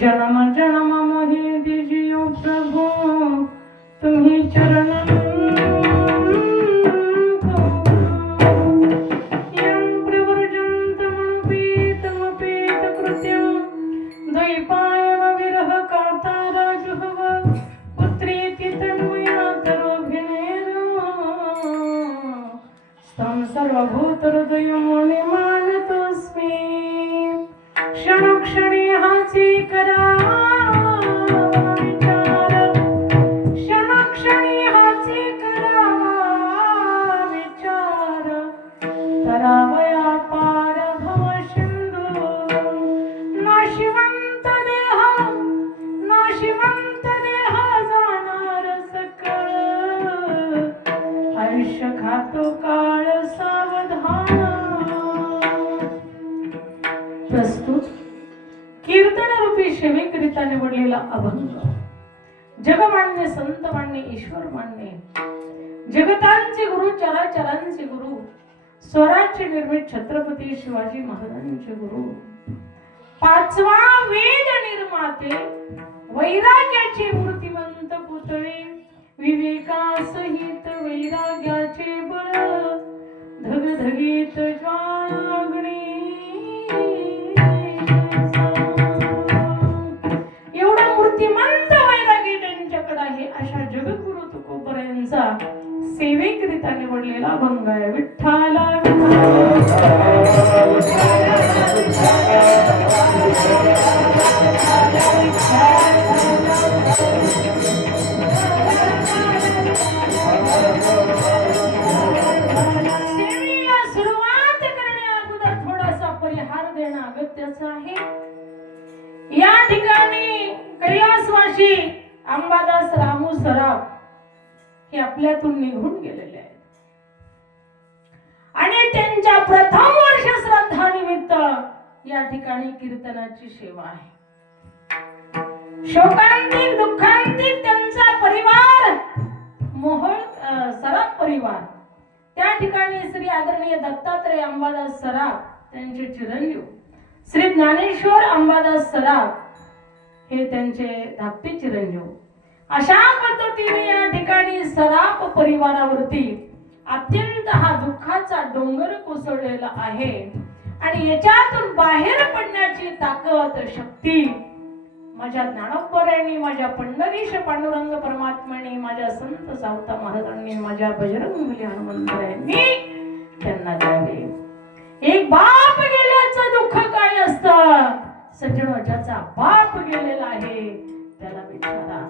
जन्म जन्म मोहि दीजियो प्रभु तुम्ही चरण द्वैपायन विरह कातार जुहव पुत्रीति तन्मया तरोभिनेन तं सर्वभूतहृदयं निमानतोऽस्मि क्षणक्षणे हासी करा विचार क्षणक्षणे हासी करा विचार तरावया पार भव सिंधू नाशिवंत देह जाणार सकळ आयुष्य खातो काळ सावधान प्रस्तुत कीर्तन रूपी सेवेकरिता निवडलेला अभंग जगमान्य संत मान्य ईश्वर मान्य जगतांचे गुरु चराचरांचे गुरु स्वराज्य निर्मित छत्रपती शिवाजी महाराजांचे गुरु पाचवा वेद निर्माते वैराग्याचे मूर्तिमंत पुतळे विवेकासहित वैराग्याचे बळ धगधगीत ज्वालाग्नी एवढा मूर्तिमंत वैरागी त्यांच्याकडे आहे अशा जगद्गुरु तुकोबरायांचा सेवेकरिता निवडलेला अभंग आहे. विठ्ठला सेवेला सुरुवात करण्याअगोदर थोडासा परिहार देणं अगत्याचं आहे. या ठिकाणी कैलासवासी अंबादास रामू सराफ हे आपल्यातून निघून गेलेले आहेत आणि त्यांच्या प्रथम वर्ष श्राद्धा निमित्त या ठिकाणी कीर्तनाची सेवा आहे. शोकांतिक दुःखांतिक त्यांचा परिवार मोहोळ सराफ परिवार त्या ठिकाणी श्री आदरणीय दत्तात्रय अंबादास सराफ त्यांचे चिरंजीव श्री ज्ञानेश्वर अंबादास सराफ हे त्यांचे धाकटे चिरंजीव अशा पद्धतीने या ठिकाणी सराफ परिवारावरती अत्यंत हा दुःखाचा डोंगर कोसळलेला आहे आणि याच्यातून बाहेर पडण्याची ताकद शक्ती माझ्या ज्ञानोबरायांनी माझ्या पंढरीश पांडुरंग परमात्म्याने माझ्या संत सावता महाराजांनी माझ्या बजरंगबली हनुमंतरायांनी त्यांना द्यावे. एक बाप गेल्याचं दुःख काय असतं सज्जनो ज्याचा बाप गेलेला आहे त्याला विचारा.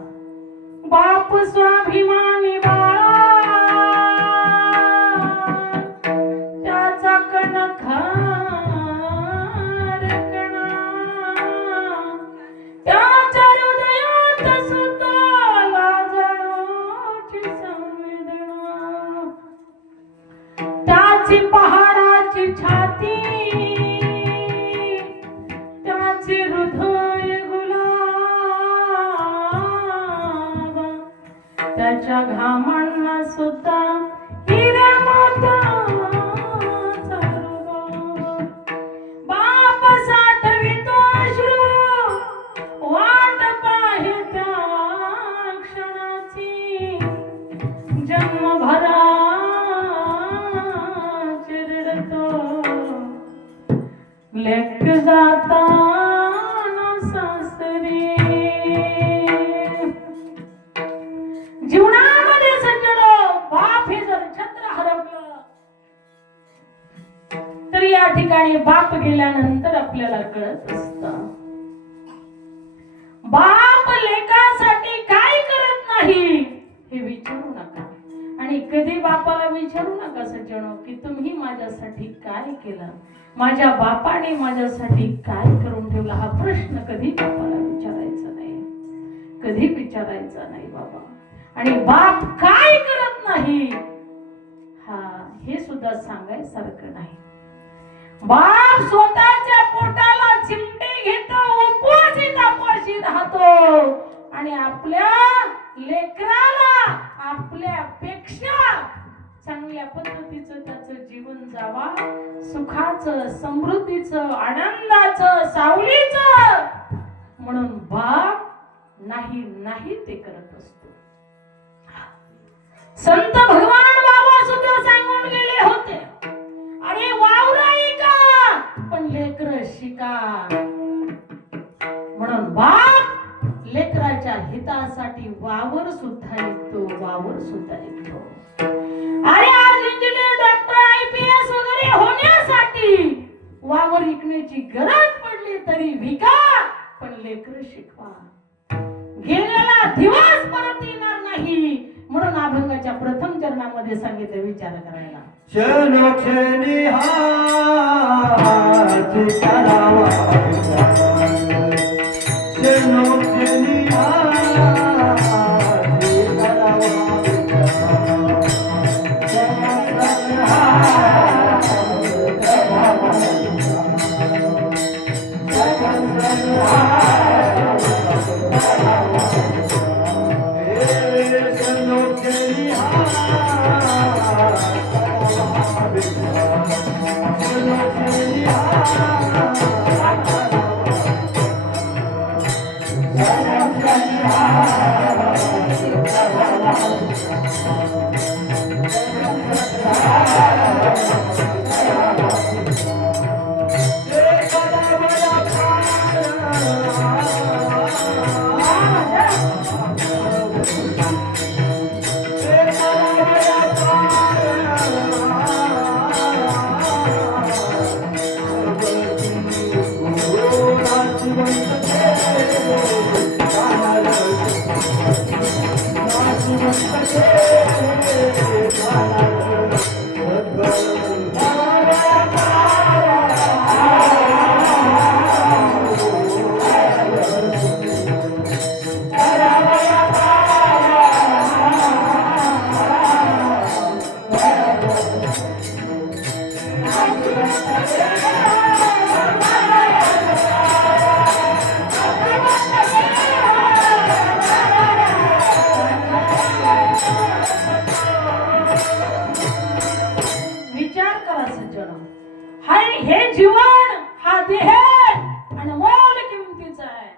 बाप स्वाभिमानी बाळा त्याचा कणखार कणा त्याच्या हृदयात सुद्धा लाजळूची संवेदना त्याची पहाडाची छाती त्याचे हृदय त्याच्या घामांना सुद्धा हिऱ्या माताचा बाप साठवितो अश्रू वाट पाहे त्या क्षणाची जन्मभरा चिरडतो लेक जाता जीवनामध्ये सज्जनो बाप हे जर छत्र हरवलं तर या ठिकाणी बाप गेल्यानंतर आपल्याला कळत असतं बाप लेकासाठी काय करत नाही हे विचारू नका आणि कधी बापाला विचारू नका सज्जनो की तुम्ही माझ्यासाठी काय केलं माझ्या बापाने माझ्यासाठी काय करून ठेवला हा प्रश्न कधी बापाला विचारायचा नाही कधी विचारायचा नाही बाबा. आणि बाप काय करत नाही हा हे सुद्धा सांगायसारखं नाही. बाप स्वतःच्या पोटाला चिमटे घेतो उपवासी तापाशी राहतो आणि आपल्या लेकराला आपल्यापेक्षा चांगल्या पद्धतीचं त्याचं जीवन जावा सुखाचं समृद्धीचं आनंदाचं सावलीचं म्हणून बाप नाही नाही ते करत असतो. संत भगवान बाबा सुद्धा सांगून गेले होते, अरे वावराई का पण लेकर शिका. म्हणून बाप लेकराच्या हितासाठी वावर सुद्धा ऐकतो, वावर सुद्धा ऐकतो. अरे आज इंजिनियर डॉक्टर IPS वगैरे होण्यासाठी वावर विकण्याची गरज पडली तरी विका, पण लेकर शिकवा. गेलेला दिवस परत येणार नाही, म्हणून अभंगाच्या प्रथम चरणामध्ये सांगितले विचार करायला. क्षणोक्षणी हाती करावा, क्षणोक्षणी हाती करावा. हे जीवन हा देह अनमोल किमतीचा आहे.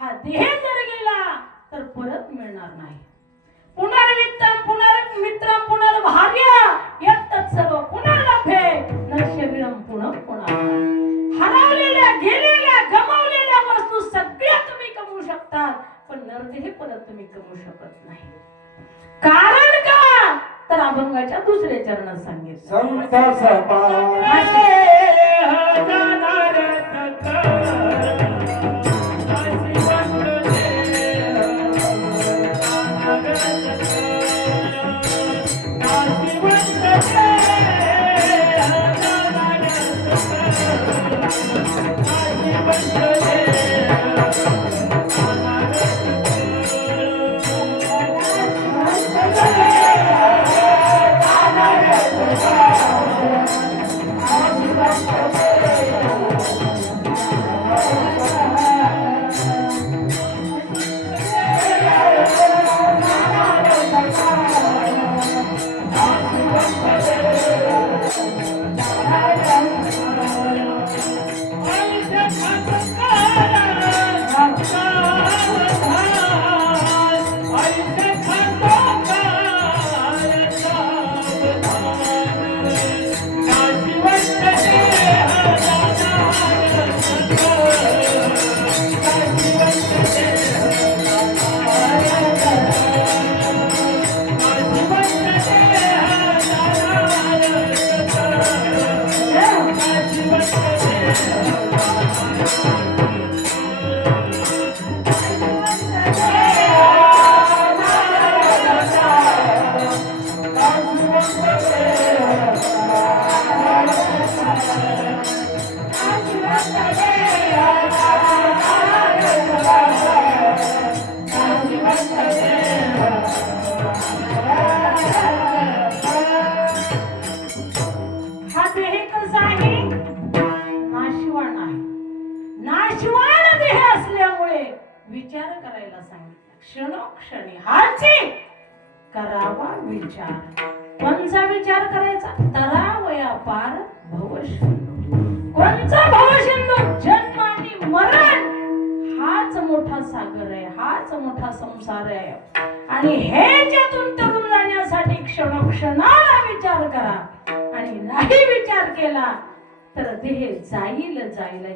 हा देह जर गेला तर परत मिळणार नाही. पुनर्वित्तम पुनर्मित्रम पुनर्भार्य यत्तत् सर्व पुनर्लभे न शरीरम पुनः. हरवलेल्या गेलेल्या गमावलेल्या वस्तू सगळ्या तुम्ही कमवू शकता, पण नरदेह परत तुम्ही कमवू शकत नाही. कारण का तर अभंगाच्या दुसऱ्या चरणात सांगितलं. संत सपा विचार करायला सांगितलं. क्षणोक्षणी हाची करावा विचार. कोणचा विचार करायचा? तरावया पार भवसिंधू. कोणचा भवसिंधू? जन्म आणि मरण हा हाच मोठा संसार आहे आणि ह्याच्यातून तरुण जाण्यासाठी क्षणोक्षणाला विचार करा आणि नाही विचार केला तर देह जाईल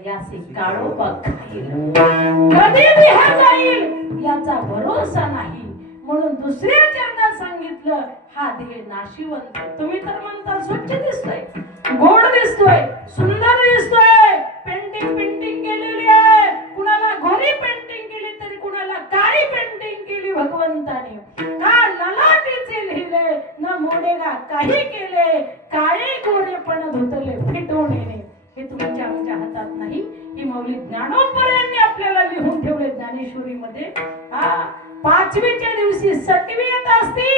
याचे काळोबा खाईल कधी देह जाईल याचा भरोसा नाही म्हणून दुसऱ्या चरणात सांगितलं हा देह नाशिवंत तुम्ही तर म्हणता स्वच्छ दिसतोय गोड दिसतोय सुंदर दिसतोय पेंटिंग केलेली आहे कुणाला गोरी पेंटिंग केली तरी कुणाला काळी पेंटिंग केली भगवंताने का ललाटीचे लिहिले न मोडेगा काही केले काळे गोरेपण धुतले फिटवणे हे तुमच्या आमच्या हातात नाही ही मौली ज्ञानोबरायांनी आपल्याला लिहून ठेवले ज्ञानेश्वरीमध्ये पाचवीच्या दिवशी सटवी येत असती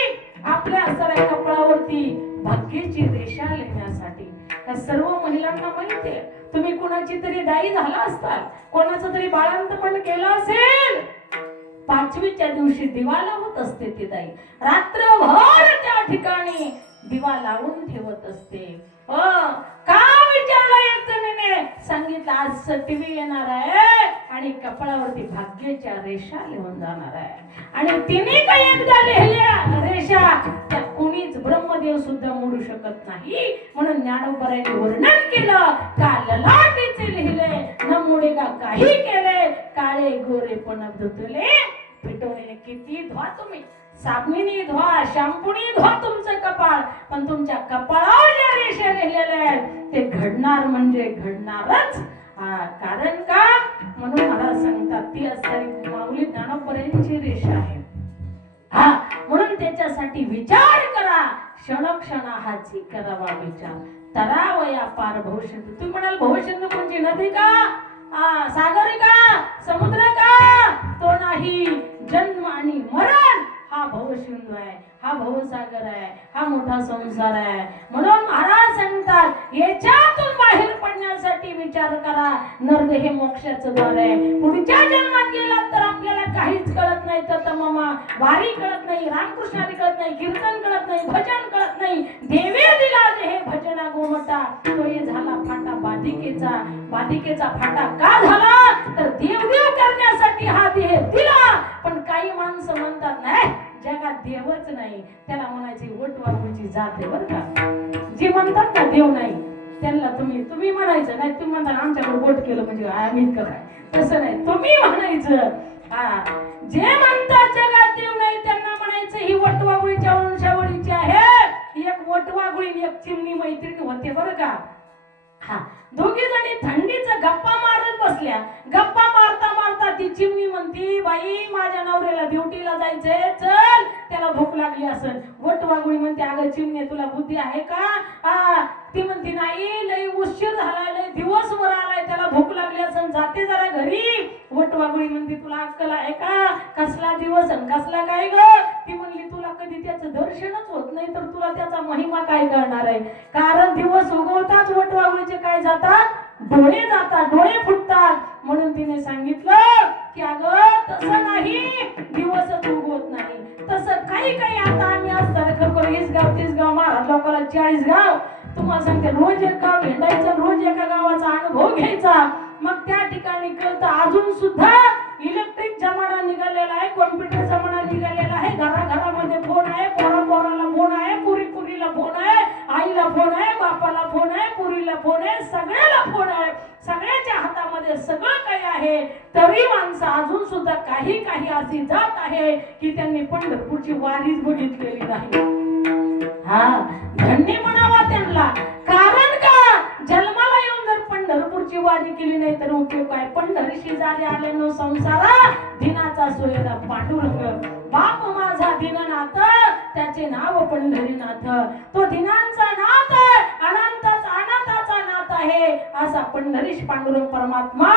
आपल्या सगळ्या कपडावरती भाग्याची रेषा लिहिण्यासाठी सर्व महिलांना माहिती आहे तुम्ही कोणाची तरी दाई झाला असताल कोणाचं तरी बाळंतपण केलं असेल पाचवीच्या दिवशी दिवा लावत असते ती दाई रात्रभर त्या ठिकाणी दिवा लावून ठेवत असते का विचारलं एक जणीने सांगितलं आज सटवी येणार आहे आणि कपडावरती भाग्याच्या रेषा लिहून जाणार आहे आणि तिने काही एकदा लिहिल्या रेषा त्या कोणीच ब्रह्मदेव सुद्धा मोडू शकत नाही म्हणून ज्ञानोबरायांनी वर्णन केलं का ललाटीचे लिहिले न मोडेगा काही केले काळे गोरेपण धुतले फिटवणे किती धुवा तुम्ही साबणीने धुवा शॅम्पूने धुवा तुमचं कपाळ पण तुमच्या कपाळावर ज्या रेषा लिहिलेल्या आहेत ते घडणार म्हणजे घडणारच कारण का म्हणून मला सांगतात ती असणारी माऊली ज्ञानोबरायांची रेषा आहे म्हणून त्याच्यासाठी विचार करा क्षणक्षणा हाची करावा विचार तरावया पार भवसिंधू तुम्ही म्हणाल भवसिंधू कोणची नदी का सागर का समुद्र का तो नाही जन्म आणि मरण हा भवसिंधू आहे हा भवसागर आहे हा मोठा संसार आहे म्हणून महाराज सांगतात याच्यातून बाहेर पडण्यासाठी विचार करा नरदेह मोक्षाचं द्वार आहे पुढच्या जन्मात गेलात तर आपल्याला काहीच कळत नाही तर मामा वारी कळत नाही रामकृष्णारी कळत नाही कीर्तन कळत नाही भजन कळत नाही देवे दिला देह भजना गोमटा तो हे झाला फाटा बाधिकेचा फाटा का झाला तर देवदेव करण्यासाठी हा देह दिला पण काही माणसं म्हणतात नाही जगात देवच नाही त्याला म्हणायची वटवागूची जात आहे बरं का जे म्हणतात ना देव नाही त्यांना तुम्ही म्हणायचं नाही तुम्ही म्हणता आमच्याकडे वोट केलं म्हणजे आम्ही काय तसं नाही तुम्ही म्हणायचं जे म्हणतात जगात देव नाही त्यांना म्हणायचं ही वटवागुळीच्या वंशावळीची आहे एक वटवागुळी एक चिमणी मैत्रीण होते बरं का दोघी जणी थंडीचा गप्पा मारत बसल्या गप्पा मारता ती चिमणी म्हणती बाई माझ्या नवऱ्याला ड्युटीला जायचंय चल त्याला भूक लागली असेल वटवागुळी म्हणते अगं चिमणी तुला बुद्धी आहे का ती म्हणती नाही लई उशीर झाला लई दिवसभर आलाय त्याला भूक लागली असेल जाते जरा घरी वटवागुळी म्हणते तुला अक्कल आहे का कसला दिवस कसला काय ग ती म्हणली तुला कधी त्याचं दर्शनच होत नाही तर तुला त्याचा महिमा काय करणार आहे कारण दिवस उगवताच वटवागुळीचे काय जातात डोळे फुटतात म्हणून तिने सांगितलं की अगं तसं नाही दिवसच उगवत नाही तसं काही आता आम्ही असताना खरोखर 20 गाव 30 गाव महाराज लोकांना 40 गाव तुम्हाला सांगते रोज एक गाव भेटायचं रोज एका गावाचा अनुभव घ्यायचा मग त्या ठिकाणी कळतं अजून सुद्धा इलेक्ट्रिक जमाना निघालेला आहे कॉम्प्युटर जमाना निघालेला आहे घराघरामध्ये फोन आहे पोराला फोन आहे पुरीला फोन आहे आईला फोन आहे बापाला फोन आहे पुरीला फोन आहे सगळ्याला फोन आहे सगळ्याच्या हातामध्ये सगळं काही आहे तरी माणसं अजून सुद्धा काही अशी जात आहे की त्यांनी पंढरपूरची वारीच बघितलेली नाही धन्य म्हणावा त्यांना कारण का जन्माला येऊन जर पंढरपूरची वारी केली नाही तर उपयोग काय पंढरीशी जारी आल्यानो संसारा दिनाचा सोयरा पांडुरंग बाप माझा दीननाथ त्याचे नाव पंढरीनाथ तो दिनांचा नाथ अनाथाचा नाथ आहे असा पंढरीश पांडुरंग परमात्मा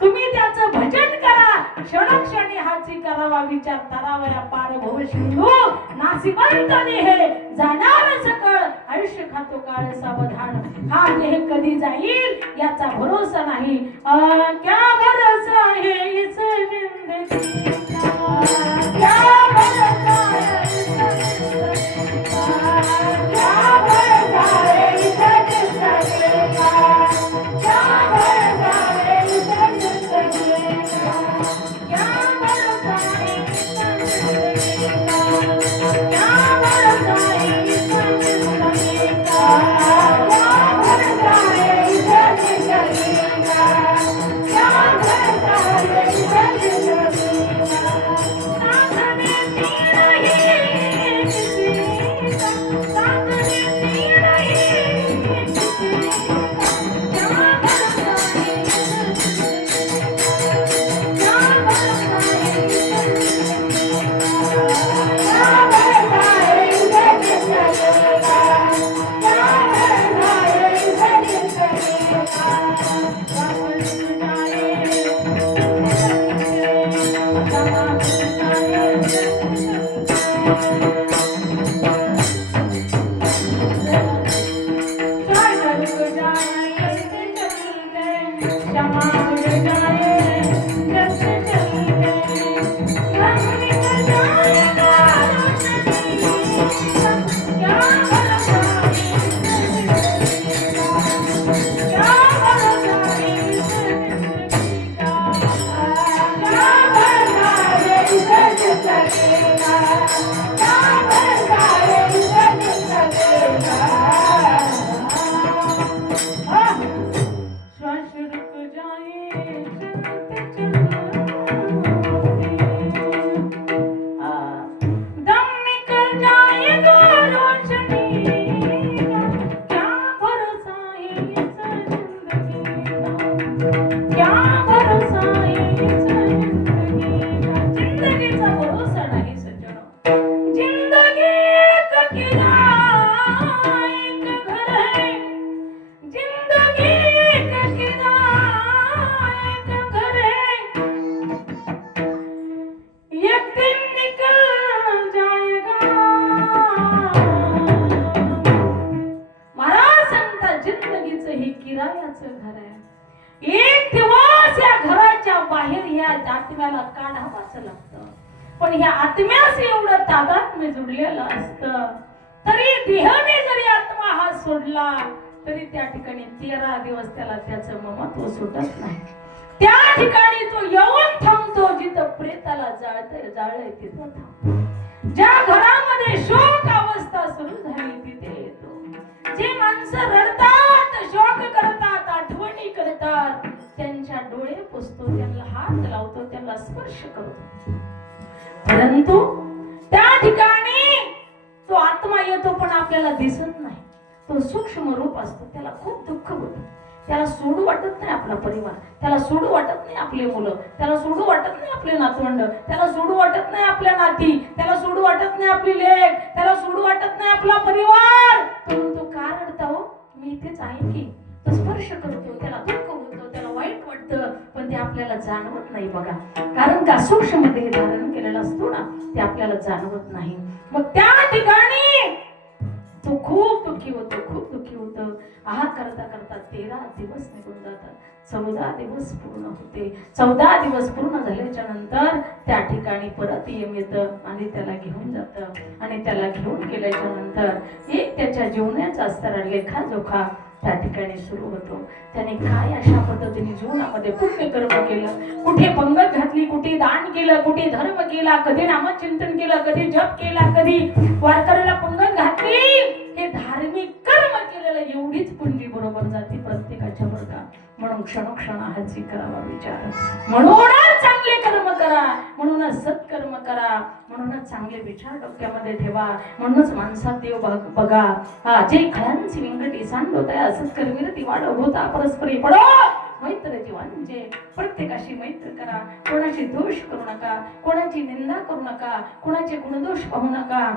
तुम्ही त्याचं भजन करा क्षणक्षणी हाची करावा विचार तरावया पार भव सिंधू नासिवंत देह जाणार सकळ आयुष्य खातो काळ सावधान हा देह कधी जाईल याचा भरोसा नाही क्या भरोसा है इस जिंदगी का क्या भरोसा है क्या भरोसा है इस जिंदगी का क्या भरोसा है इस जिंदगी का क्या भरोसा है श्वास रुक जाए दम निकल जाएगा रोशनी का क्या भरोसा है इस जिंदगी का क्या भरोसा है इस जिंदगी का जिंदगीचा भरोसा नाही सज्जनो जिंदगी का किराया एक घर है जिंदगी का किराया एक घर है एक दिन निकल जाएगा महाराज सांगतात जिंदगीचं हे किरायाचं घर आहे एक दिवस या घराच्या बाहेर या आत्म्याला काढावाचं लागतं पण ह्या आत्म्यास एवढं तादात्म्य जुडलेलं असतं तरी देहाने जरी आत्मा हा सोडला तरी त्या ठिकाणी 13 दिवस त्याला त्याचं महत्व सुटत नाही त्या ठिकाणी तो येऊन थांबतो जिथं प्रेताला जाळलंय तिथं थांबतो ज्या घरामध्ये शोक अवस्था सुरू झाली तिथे येतो जे माणसं रडतात शोक करतात आठवणी करतात त्यांच्या डोळे पुसतो त्यांना हात लावतो त्यांना स्पर्श करतो परंतु त्या ठिकाणी तो आत्मा येतो पण आपल्याला दिसत नाही तो सूक्ष्म रूप असतो त्याला खूप दुःख होतं त्याला सोडू वाटत नाही आपला परिवार त्याला सोडू वाटत नाही आपले मुलं त्याला सोडू वाटत नाही आपले नातवंड त्याला सोडू वाटत नाही आपल्या नाती त्याला सोडू वाटत नाही आपली लेक त्याला सोडू वाटत नाही आपला परिवार परंतु का रडता हो मी इथेच आहे की तो स्पर्श करतो त्याला दुःख होतं त्याला वाईट वाटतं पण ते आपल्याला जाणवत नाही बघा कारण का सूक्ष्म देह धारण केलेला असतो ना ते आपल्याला जाणवत नाही मग त्या ठिकाणी तो खूप दुःखी होतो आहार करता करता 13 दिवस निघून जातात 14 दिवस पूर्ण होते 14 दिवस पूर्ण झाल्याच्या नंतर त्या ठिकाणी परत येतं आणि त्याला घेऊन जातं आणि त्याला घेऊन गेल्याच्या नंतर एक त्याच्या जीवनाचा अस्तर लेखाजोखा त्या ठिकाणी सुरू होतो त्याने काय अशा पद्धतीने जीवनामध्ये पुण्य कर्म केलं कुठे पंगत घातली कुठे दान केलं कुठे धर्म केला कधी नामचिंतन केलं कधी जप केला कधी वारकऱ्याला पंगत घातली हे धार्मिक कर्म केलेलं एवढीच पुंजी बरोबर जाते प्रत्येकाच्या वर्गात म्हणून क्षणोक्षणाची करावा विचार म्हणूनच चांगले कर्म करा म्हणूनच सत्कर्म करा म्हणूनच चांगले विचार डोक्यामध्ये ठेवा म्हणूनच माणसात देव बघा हा जे खळांची विंगटी सांडोतया सत्कर्मीरती वाढव होता परस्परी पडो मैत्र जीवांचे प्रत्येकाशी मैत्र करा कोणाशी दोष करू नका कोणाची निंदा करू नका कोणाचे गुणदोष पाहू नका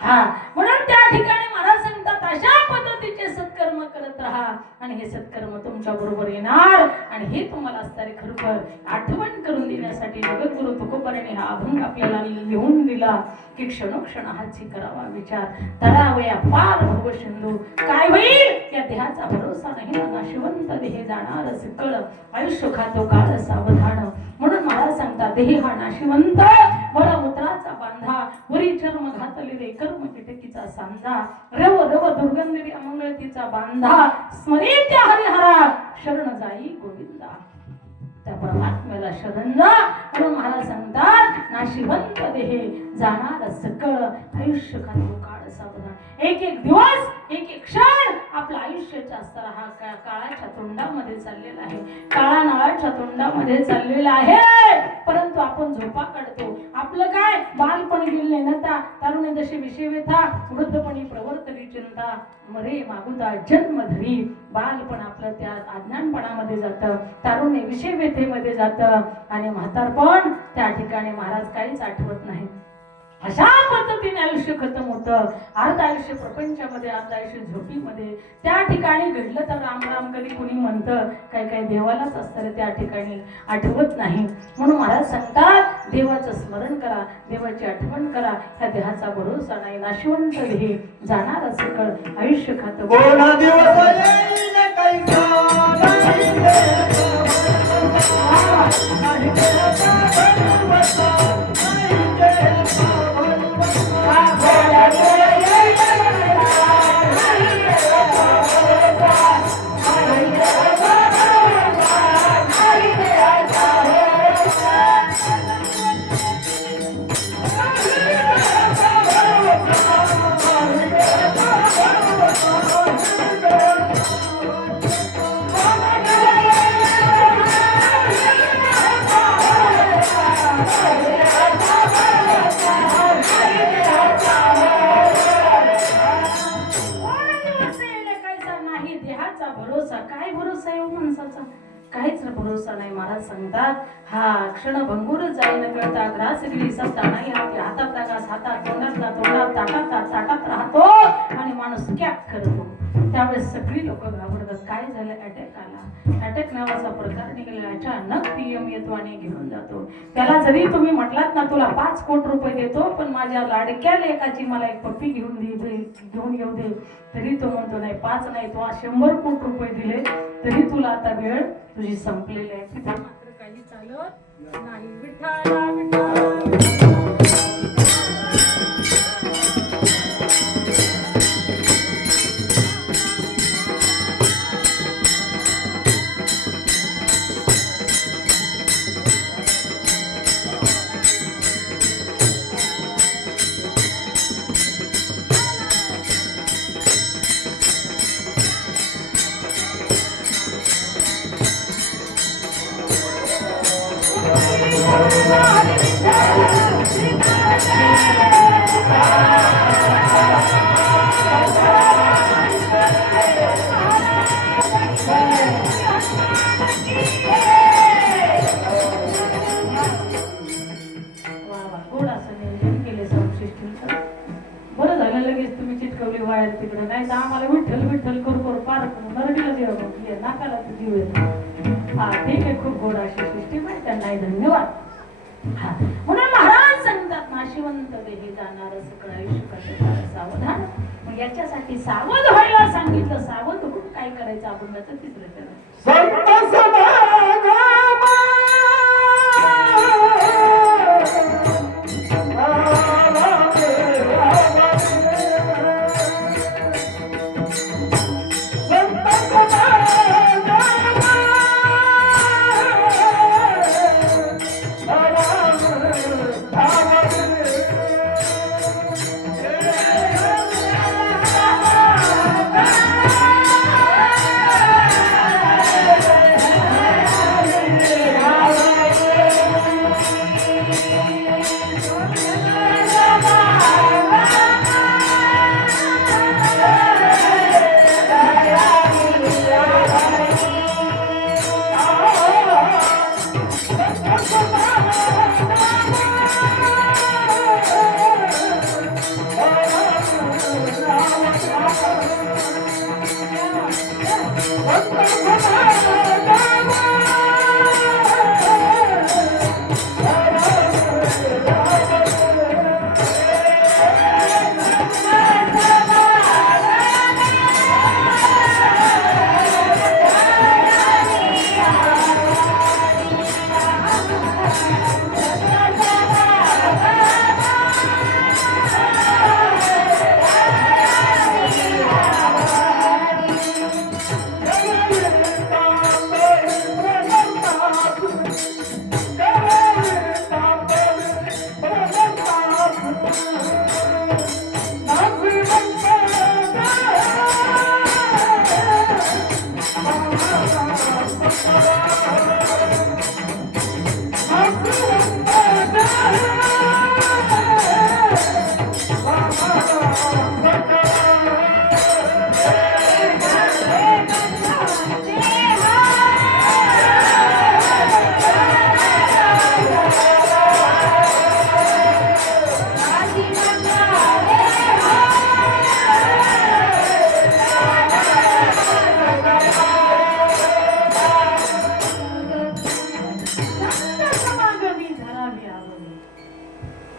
हा म्हणून त्या ठिकाणी महाराज सांगतात अशा पद्धतीचे सत्कर्म करत राहा आणि हे सत्कर्म तुमच्या बरोबर येणार आणि हे तुम्हाला असणारे खरोखर आठवण करून देण्यासाठी जगद्गुरु तुकोबाराने हा अभंग आपल्याला लिहून दिला की क्षणोक्षण हाची करावा विचार तळावया पार भव सिंधू काय होईल या देहाचा भरोसा नाही नाशिवंत देह जाणार सकळ आयुष्य खातो काळ सावधान म्हणून महाराज सांगतात देह हा नाशिवंत मळमूत्राचा बांधा वरी चर्म घातले रे कर्म किटकीचा सांधा रव रव दुर्गंधी अमंगळतीचा बांधा स्मरित्या हरिहरा शरण जाई गोविंदा त्या परमात्म्याला शरण जा म्हणून महाराज सांगतात नाशिवंत देहे जाणार सकळ आयुष्य खातो काळ सावधान एक एक दिवस एक एक क्षण आपला आयुष्याचा असणारा हा काळाच्या तोंडामध्ये चाललेला आहे काळा नाळाच्या तोंडामध्ये चाललेला आहे परंतु आपण झोपा काढतो आपलं काय बालपण गेले नता तरुणी जशी विषय व्यथा वृद्धपणी प्रवर्तली चिंता मरे मागुता जन्म धरी बालपण आपलं त्या अज्ञानपणामध्ये जातं तारुण्य विषय व्यथेमध्ये जातं आणि म्हातारपण त्या ठिकाणी महाराज काहीच आठवत नाही अशा पद्धतीने आयुष्य खतम होतं. अर्ध आयुष्य प्रपंचामध्ये, अर्ध आयुष्य झोपीमध्ये. त्या ठिकाणी घडलं तर राम राम कधी कुणी म्हणतं, काय काय देवालाच असतं रे त्या ठिकाणी, आठवत नाही. म्हणून महाराज सांगतात देवाचं स्मरण करा, देवाची आठवण करा. ह्या देहाचा भरोसा नाही, नाशिवंत देह जाणार सकळ आयुष्य खातं. कोणा दिवस येईल कैसा नाही देहाचा भरवसा, नाही देहाचा काहीच भरोसा नाही. महाराज सांगतात हा क्षण भंगूर जाई न कळता ग्रास गेली सब दाणाही हातात घास हातात तोंडातला तोंडात ताटात ताटात राहतो आणि माणूस कॅक करतो. त्यावेळेस सगळी लोक घाबरतात. काय झालं? अटॅक आला. अटॅक नावाचा प्रकार निघाला. अचानक पीएम येतो आणि घेऊन जातो. त्याला जरी तुम्ही म्हटलात ना तुला 5 कोटी रुपये देतो, पण माझ्या लाडक्या लेकाची मला एक पप्पी घेऊन येऊ दे, तरी तो म्हणतो नाही 5 नाही, तो 100 कोटी रुपये दिले तरी तुला आता वेळ तुझी संपलेली आहे. तिथे मात्र काही चालत नाही. विठ्ठला विठ्ठला वायर तिकडे. नाही तर आम्हाला विठ्ठल विठ्ठल करू पार नरडीला देव नाकाला जीव येतो. हा ठीक आहे, खूप गोड अशी सृष्टी पण त्यांनाही धन्यवाद. हा म्हणून महाराज सांगतात नाशिवंत देही जाणार सकळ आयुष्य सावधान. मग याच्यासाठी सावध व्हायला सांगितलं. सावध होऊन काय करायचं आपण त्याचं तिसरं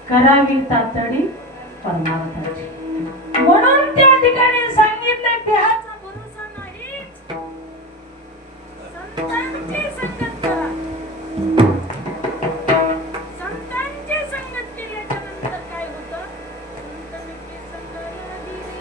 करावी तातडी परमार्थाची. म्हणून त्या ठिकाणी सांगितले देहाचा भरोसा नाही, संतांची संगत करा. संतांची संगत केल्याच्या नंतर काय होतं? संतांची संगत दिली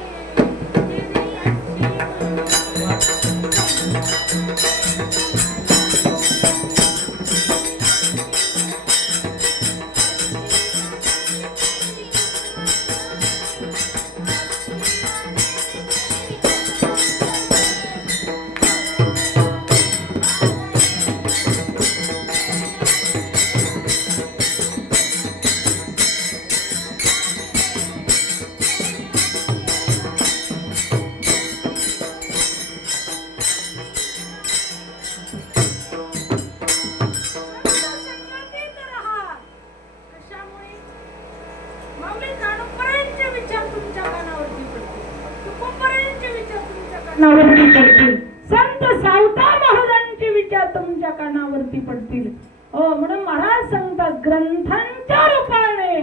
कानावरती पडतील. संत सावता महाराजांचे विचार तुमच्या कानावरती पडतील. हो, म्हणून महाराज सांगतात ग्रंथांच्या रूपाने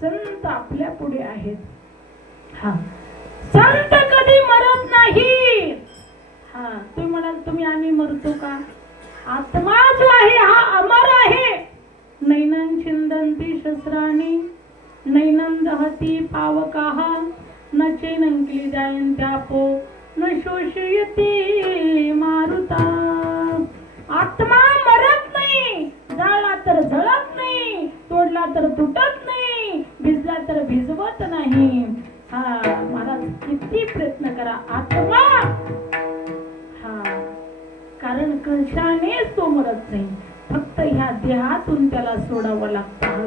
संत आपल्या पुढे आहेत. हा, संत कधी मरत नाही. हा, तुम्ही म्हणाल तुम्ही आम्ही मरतो का? आत्मा जो आहे हा अमर आहे. नैनं छिंदन्ति शस्त्राणि नैनं दहति पावकाः न चैनं क्लेदयन्त्यापो न शोषयति मारुता. आत्मा मरत नाही, जाळला तर जळत नाही, तोडला तर तुटत नाही, भिजला तर भिजवत नाही. हा, महाराज किती प्रयत्न करा आत्मा, हा, कारण कशानेच तो मरत नाही. फक्त ह्या देहातून त्याला सोडावं लागतं.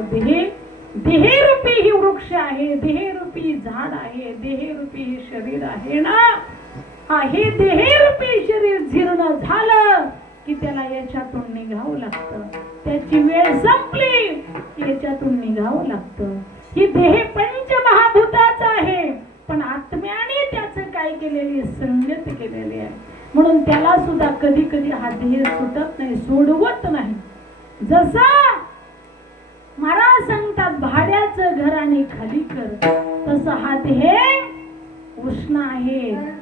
देहरूपी ही वृक्ष आहे, देहरूपी झाड आहे, देहरूपी हे शरीर आहे ना. हा, हे देहरूपी शरीर जीर्ण झालं की त्याला याच्यातून निघावं लागतं. त्याची वेळ संपली की याच्यातून निघावं लागतं. ही देह पंचमहाभूताचा आहे, पण आत्म्याने त्याचं काय केलेली संगत केलेली आहे. म्हणून त्याला सुद्धा कधी कधी हा देह सुटत नाही, सोडवत नाही. जसा महाराज सांगतात भाड्याचं घर आणि खाली कर, तसं हा देह उष्ण आहे.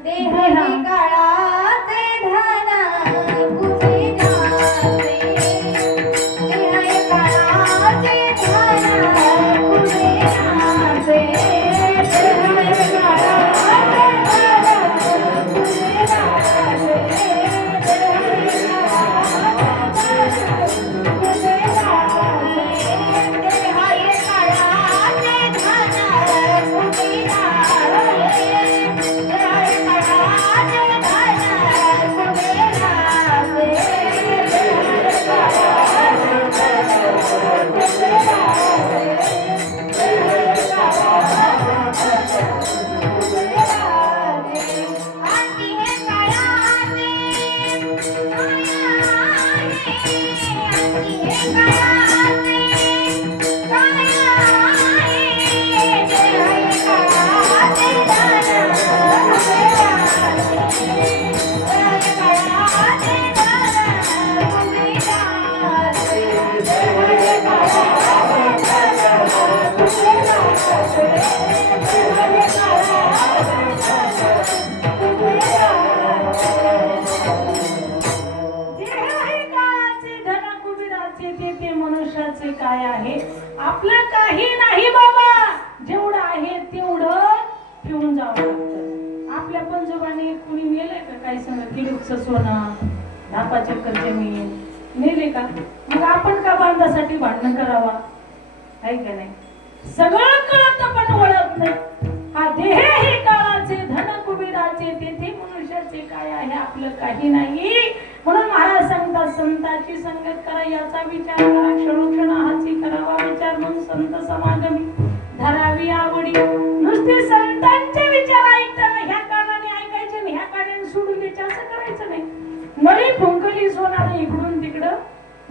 काय आहे आपलं काही नाही बाबा. जेवढं आहे तेवढं ठेवून जावं लागतं. आपल्या पंजोबाने कुणी नेलंय का? काय सांगत किलोचं सोनं, 10 एकर जमीन नेले का? मग आपण का बांधासाठी भांडण करावा? आहे का नाही? सगळं कळत पण ओळख नाही. हा देह हे काळाचे, धन कुबेराचे, तेथे मनुष्याचे काय आहे आपलं काही नाही. म्हणून महाराज सांगतात संतांची संगत करा, याचा विचार करा, क्षणोक्षण हाची करावा विचार. म्हणून संत समागमी धरावी आवडी. नुसते संतांचे विचार ऐकताना ह्या कानाने ऐकायचे आणि ह्या कानाने सोडून द्यायचे असं करायचं नाही. नळी फुंकली सोनाने इकडून तिकडं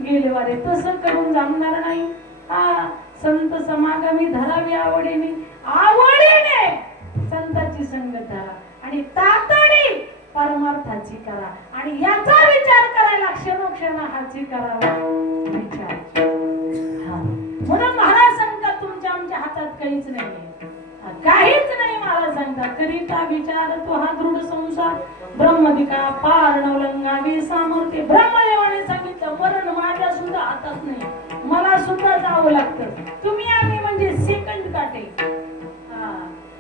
गेले वारे, तसं करून जमणार नाही. हा, संत समागमी धरावी आवडीने, आवडीने संतांची संगत धरा आणि तातडी परमार्थाची करा. आणि याचा विचार करायला क्षणोक्षण हाची करावा विचार. म्हणून महाराज सांगतात तुमच्या आमच्या करिता विचार तो हा दृढ संसार ब्रह्मदिका पार नवलंगावी सामर्थ्य ब्रह्मदेवाने सांगितलं मरण माझ्या सुद्धा हातात नाही, मला सुद्धा जावं लागतं. तुम्ही आम्ही म्हणजे सेकंड काटे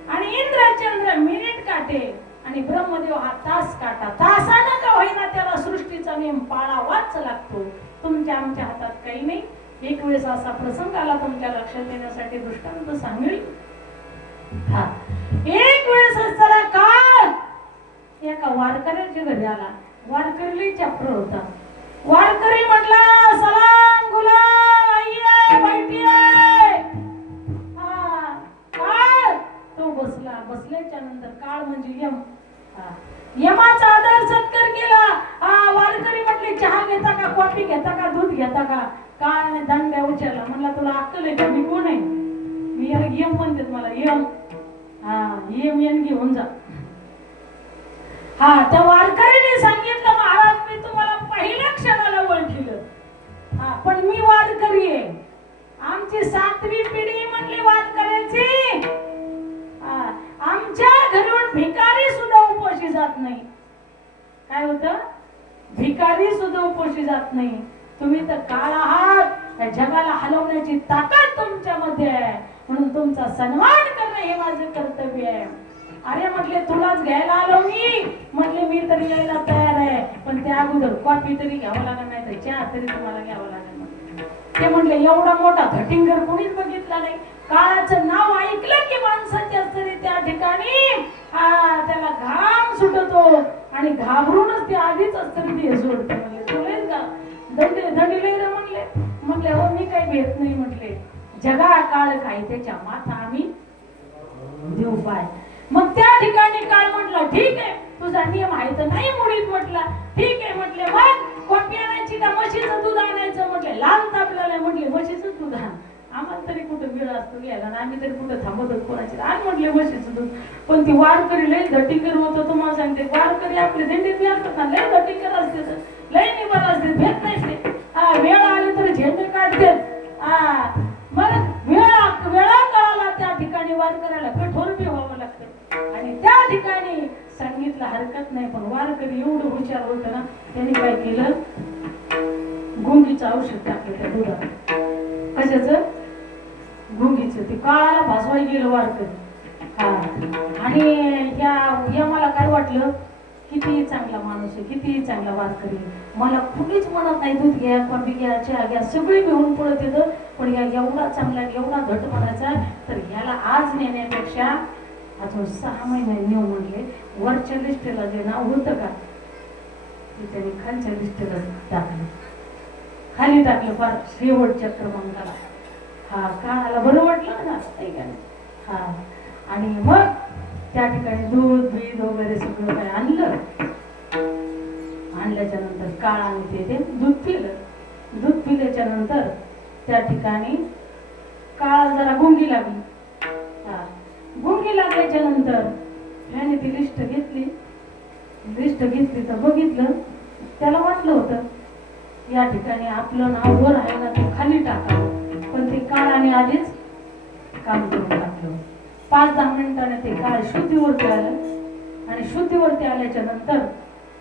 आणि इंद्रचंद्र मिनिट काटे आणि ब्रह्मदेव हा तास काटा. तासानं का होईना त्याला सृष्टीचा नियम पाळावाच लागतो. तुमच्या आमच्या हातात काही नाही. एक वेळेस असा प्रसंग आला तुमच्या लक्षात येण्यासाठी दृष्टांत सांगेल. हा एक वेळेस जरा काळ एका वारकऱ्याच्या घरी आला. वारकरी चॅप्टर होता. वारकरी म्हटला सलाम गुलाम आइये बैठिये. काळ तो बसला. बसल्याच्या नंतर काळ म्हणजे यम. यमाचा आदर सत्कार केला. वारकरी म्हटले चहा घेता का, कॉफी घेता का, दूध घेता का. काळने दंड्या उचलला. म्हणला तुला अक्कल आहे का, मी कोण आहे. मी यम म्हणतात मला यम. यम यम घेऊन जा. त्या वारकरीने सांगितलं महाराज मी तुम्हाला पहिल्या क्षणाला ओळखलं. पण मी वारकरी आहे. आमची 7वी पिढी म्हणली वारकऱ्याची. आमच्या घरून भिकारी सुद्धा उपोषी जात नाही. काय होतं, भिकारी सुद्धा उपोषी जात नाही. तुम्ही तर काळ आहात. या जगाला हलवण्याची ताकद तुमच्यामध्ये आहे. म्हणून तुमचा सन्मान करणं हे माझं कर्तव्य आहे. अरे म्हटले तुलाच घ्यायला आलो मी. म्हटले मी तरी यायला तयार आहे, पण त्या अगोदर कॉफी तरी घ्यावं लागणार, नाही तर चहा तरी तुम्हाला घ्यावं लागणार. ते म्हटले एवढा मोठा धटिंगर कोणीच बघितला नाही. काळाचं नाव ऐकलं की माणसाच्या तरी त्या ठिकाणी त्याला घाम सुटतो आणि घाबरूनच ते आधीच तरी ते सोडते. म्हणले तुला का दंडीले रे म्हणले. म्हटले हो मी काही भेट नाही. म्हटले जगा काळ काय त्याच्या माथा आम्ही देऊ पाय. मग त्या ठिकाणी काळ म्हटला ठीक आहे तुझा नियम आहे तर नाही मुळीत. म्हटला ठीक आहे. म्हटले मग कॉफी आणायची का म्हशीचं दूध आणायचं. म्हटले लहान तापल्याला. म्हटले म्हशीचं दूध आण. आम्हाला तरी कुठं वेळ असतो घ्यायला, आम्ही तरी कुठं थांबत कोणाची. आण म्हटले म्हशीचं दूध. पण ती वारकरी लय धटिंगर होतं. तुम्हाला सांगते वारकरी आपले दिंडीत असतात ना लय धटिंगर असते, लय निबर असते, भेट नाही ते. वेळ आली तर झेंडे काढते. मग वेळा काळाला त्या ठिकाणी वारकऱ्याला कठोर बी व्हावं लागतं. आणि त्या ठिकाणी सांगितलं हरकत नाही. पण वारकरी एवढं हुशार होतं ना, त्यांनी काय केलं गुंगीचं औषध टाकलं त्या दुधात. कशाचं, गुंगीचं. ते काळाला भासवाय गेलं वारकरी. आणि या मला काय वाटलं किती चांगला माणूस आहे, किती चांगला वारकरी. मला कुणीच म्हणत नाही दूध घ्या, कॉफी घ्या, चहा घ्या, सगळे घेऊन पडत येतं. पण या एवढा चांगला एवढा धट म्हणायचा तर ह्याला आज नेण्यापेक्षा अजून 6 महिन्यांनी नेऊ म्हणले. वरच्या लिस्टेला जे नाव होतं का ते त्यांनी खालच्या लिस्टेला टाकलं. खाली टाकलं फार शेवटच्या क्रमांकाला. काळाला बरं वाटलं ना ऐका. आणि मग त्या ठिकाणी दूध बीध वगैरे सगळं काय आणलं. आणल्याच्या नंतर काळ आणि ते दूध पिलं. दूध पिल्याच्या नंतर त्या ठिकाणी काळ जरा गुंगी लागली. गुंगी लागल्याच्या नंतर ह्याने ती लिस्ट घेतली. लिस्ट घेतली तर बघितलं त्याला वाटलं होतं या ठिकाणी आपलं नाव वर आहे ना ते खाली टाकावं. पण ते काळाने आधीच काम करून टाकलं. 5-10 मिनिटाने ते काळ शुद्धीवरती आलं. आणि शुद्धीवरती आल्याच्या नंतर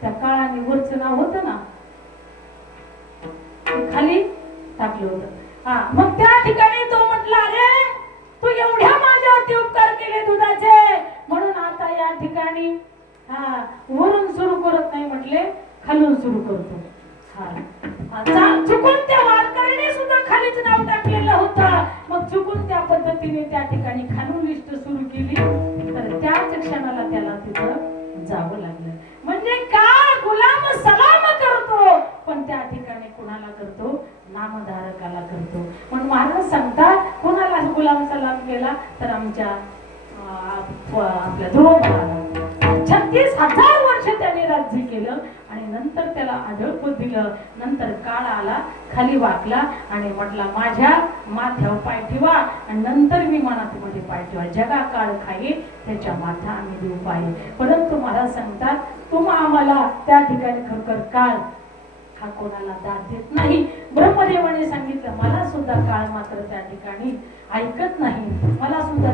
त्या काळाने वरचं नाव होतं ना ते खाली टाकलं होतं. मग त्या ठिकाणी तो म्हटला अरे तू एवढ्या माझ्यावरती उपकार केले दुधाचे म्हणून आता या ठिकाणी वरून सुरू करत नाही म्हटले खालून सुरू करतो. चुकून त्या वारकरीने सुद्धा खालीच नाव टाकलेलं होतं. मग चुकून त्या पद्धतीने त्या ठिकाणी खालून लिस्ट सुरू केली तर त्याच क्षणाला त्याला तिथं जावं लागलं. म्हणजे का गुलाम सलाम करतो पण त्या ठिकाणी कुणाला करतो, नामधारकाला करतो. म्हणून महाराज सांगतात कुणाला गुलाम सलाम केला तर आमच्या आपल्या ध्रुवपणाला 36,000 वर्ष त्याने राज्य केलं. आणि नंतर त्याला आढळपत दिलं. नंतर काळ आला खाली वाकला आणि म्हटला माझ्या माथ्यावर पाय ठेवा आणि नंतर विमानामध्ये पाय ठेवा. जगा काळ खाई त्याच्या माथा आम्ही देऊ पाहिजे. परंतु महाराज सांगतात तुम आम्हाला त्या ठिकाणी खरोखर काळ हा कोणाला दाद देत नाही. ब्रह्मदेवाने सांगितलं मला सुद्धा काळ मात्र त्या ठिकाणी ऐकत नाही, मला सुद्धा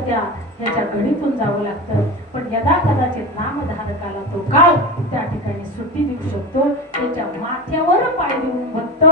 ह्याच्या घडीतून जावं लागतं. पण यदा कदाचित नामधारकाला तो काळ त्या ठिकाणी सुट्टी देऊ शकतो. त्याच्या माथ्यावर पाय देऊन भक्त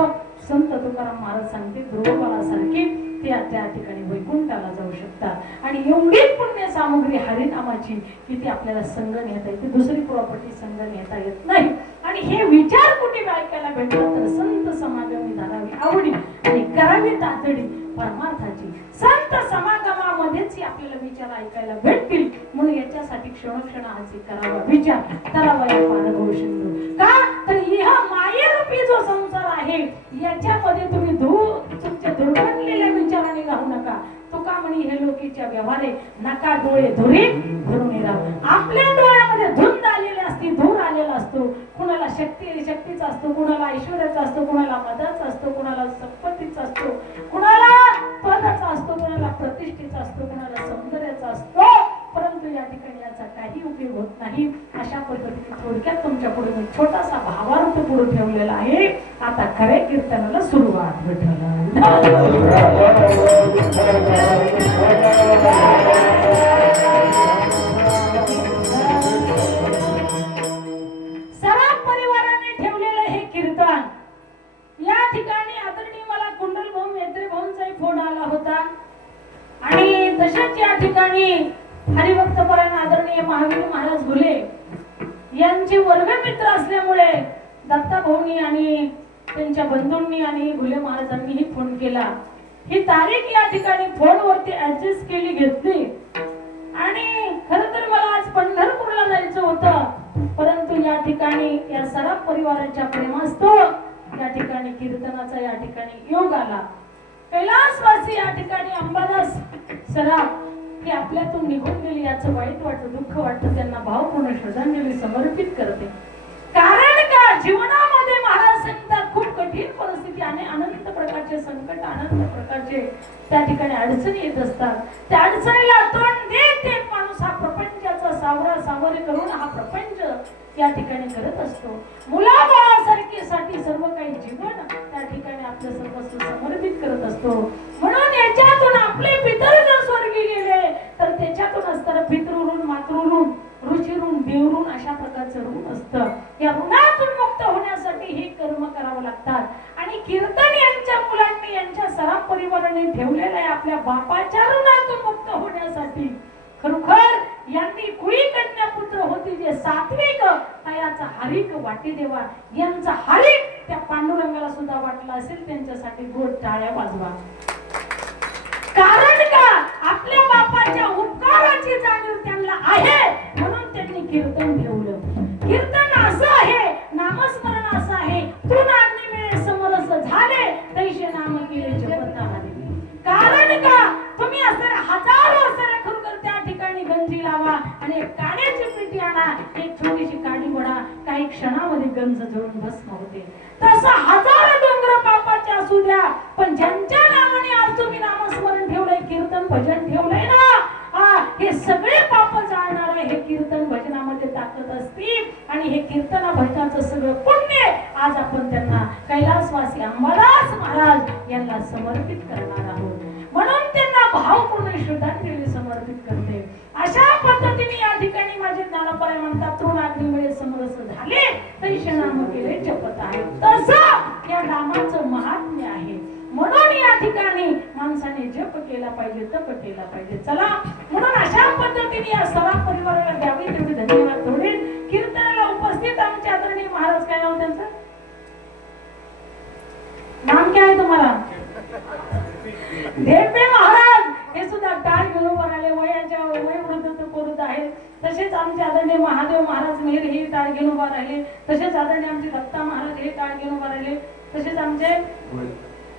संत तुकाराम महाराज सांगते ध्रुवबाळासारखी त्या ठिकाणी वैकुंठाला जाऊ शकतात. आणि एवढी पुण्य सामग्री हरिनामाची की ती आपल्याला संग नेता येते, दुसरी प्रॉपर्टी संग नेता येत नाही. आणि हे विचार कुठे ऐकायला भेटलं तर संत समागमी धरावी आवडी आणि करावी तातडी परमार्थाची. संत समागमामध्येच आपल्याला विचार ऐकायला भेटतील. म्हणून याच्यासाठी क्षणोक्षण आजी करावा विचार, करावा या पारभव सिंधू. का तर ह्या मायेरूपी जो संसार आहे याच्यामध्ये तुम्ही तुमच्या दुर्गणलेल्या विचाराने राहू नका. तुका म्हणे हे लोकीच्या व्यवहारे नका डोळे धुरी भरून राहू. आपल्या डोळ्यामध्ये धुंद आलेली असते, धूर आलेला असतो. कुणाला शक्तीचा असतो, कुणाला ऐश्वर्याचा असतो, कुणाला मदाचा असतो, कुणाला संपत्तीचा असतो, कुणाला पदाचा असतो, कुणाला प्रतिष्ठेचा असतो, कुणाला सौंदर्याचा असतो. परंतु या ठिकाणी याचा काही उपयोग होत नाही. अशा पद्धतीने थोडक्यात तुमच्या पुढे मी छोटासा भावार्थ पुढे ठेवलेला आहे. आता खऱ्या कीर्तनाला सुरुवात सराफ परिवाराने ठेवलेलं हे कीर्तन या ठिकाणी आदरणीय मला कुंडल भाऊ मेत्रे भाऊंचाही फोन आला होता. आणि तसेच या ठिकाणी हरिभक्त परायण आदरणीय महावीर महाराज घुले यांचे वर्गमित्र असल्यामुळे दत्ता भाऊनी आणि त्यांच्या बंधूंनी आणि घुले महाराजांनीही फोन केला. ही तारीख या ठिकाणी फोनवरती ऍडजस्ट केली घेतली. आणि खरं तर मला आज पंढरपूरला जायचं होतं, परंतु या ठिकाणी या सराफ परिवाराच्या प्रेमास्तव या ठिकाणी कीर्तनाचा या ठिकाणी योग आला. कैलासवासी या ठिकाणी अंबादास सराफ ही आपल्यातून निघून गेली याचं वाईट वाटतं, दुःख वाटतं. त्यांना भावपूर्ण श्रद्धांजली समर्पित करते. कारण का जीवनामध्ये महाराज सांगतात खूप कठीण परिस्थिती आणि अनंत प्रकारचे संकट, अनंत प्रकारचे त्या ठिकाणी अडचणी येत असतात. त्या अडचणीला तोंड देत एक माणूस हा प्रपंचाचा सावरे करून हा प्रपंच या ठिकाणी करत असतो. मुलाबाळासारखी सर्व काही जीवन त्या ठिकाणी आपलं सर्वस्व समर्पित करत असतो. म्हणून याच्यातून आपले पितर जर स्वर्गी गेले तर त्याच्यातून असताना पितृ मातृ ऋषी ऋण देव ऋण अशा प्रकारचं ऋण असतं. या ऋणातून मुक्त होण्यासाठी हे कर्म करावं लागतात. आणि कीर्तन यांच्या मुलांनी यांच्या सराफ परिवाराने ठेवलेलं आहे आपल्या बापाच्या ऋणातून मुक्त होण्यासाठी. खरोखर यांनी कुळी कन्या पुत्र होती जे सात्विक तयाचा हरिक वाटी देवा यांचा हरिक त्या पांडुरंगाला सुद्धा वाटला असेल. त्यांच्यासाठी गोड टाळ्या वाजवा. कारण का आपल्या बापाच्या उपकाराची जाणीव त्यांना आहे म्हणून त्यांनी कीर्तन ठेवलं. कीर्तन असं आहे, नामस्मरण असं आहे, तू नागनी वेळे समरस झाले तैसे नाम केले जपता हरे. कारण का तुम्ही असं हजारो असं खरोखर त्या ठिकाणी गंजी लावा आणि एक काड्याची पेटी आणा, एक छोटीशी काडी वडा, काही क्षणामध्ये गंज जळून भस्म होते. तसं हजारो डोंगर पापाचे असू द्या, पण ज्यांच्या नावाने आज तुम्ही नामस्मरण ठेवलंय, कीर्तन भजन ठेवलंय ना, हे सगळे पाप जाळणारे हे कीर्तन भजनामध्ये ताकद असते. आणि हे कीर्तना भजनाचं सगळं पुण्य आज आपण त्यांना कैलासवासी अंबादास महाराज यांना समर्पित करणार आहोत. म्हणून त्यांना भावपूर्ण श्रद्धांजली समर्पित करते. अशा पद्धतीने या ठिकाणी माझे ज्ञानोबा म्हणतात तृण अग्निमुळे समरस झाले तैसे नाम केले जपत आहे. तसं या नामाचं महात्म्य आहे. म्हणून या ठिकाणी माणसाने जप केला पाहिजे, तप केला पाहिजे. चला म्हणून अशा पद्धतीने या सराफ परिवाराला द्यावी तेवढी धन्यवाद थोडे. कीर्तनाला उपस्थित आमचे आदरणीय महाराज, काय नाव त्यांचं, नाम काय आहे तुम्हाला, ढेपे महाराज, हे सुद्धा टाळ घेऊन उभं राहिले. वय वृद्ध आहेत. तसेच आमचे आदरणीय महादेव महाराज मेहर हे टाळ घेऊन उभा राहिले. तसेच आदरणीय आमचे दत्ता महाराज हे टाळ घेऊन उभा राहिले. तसेच आमचे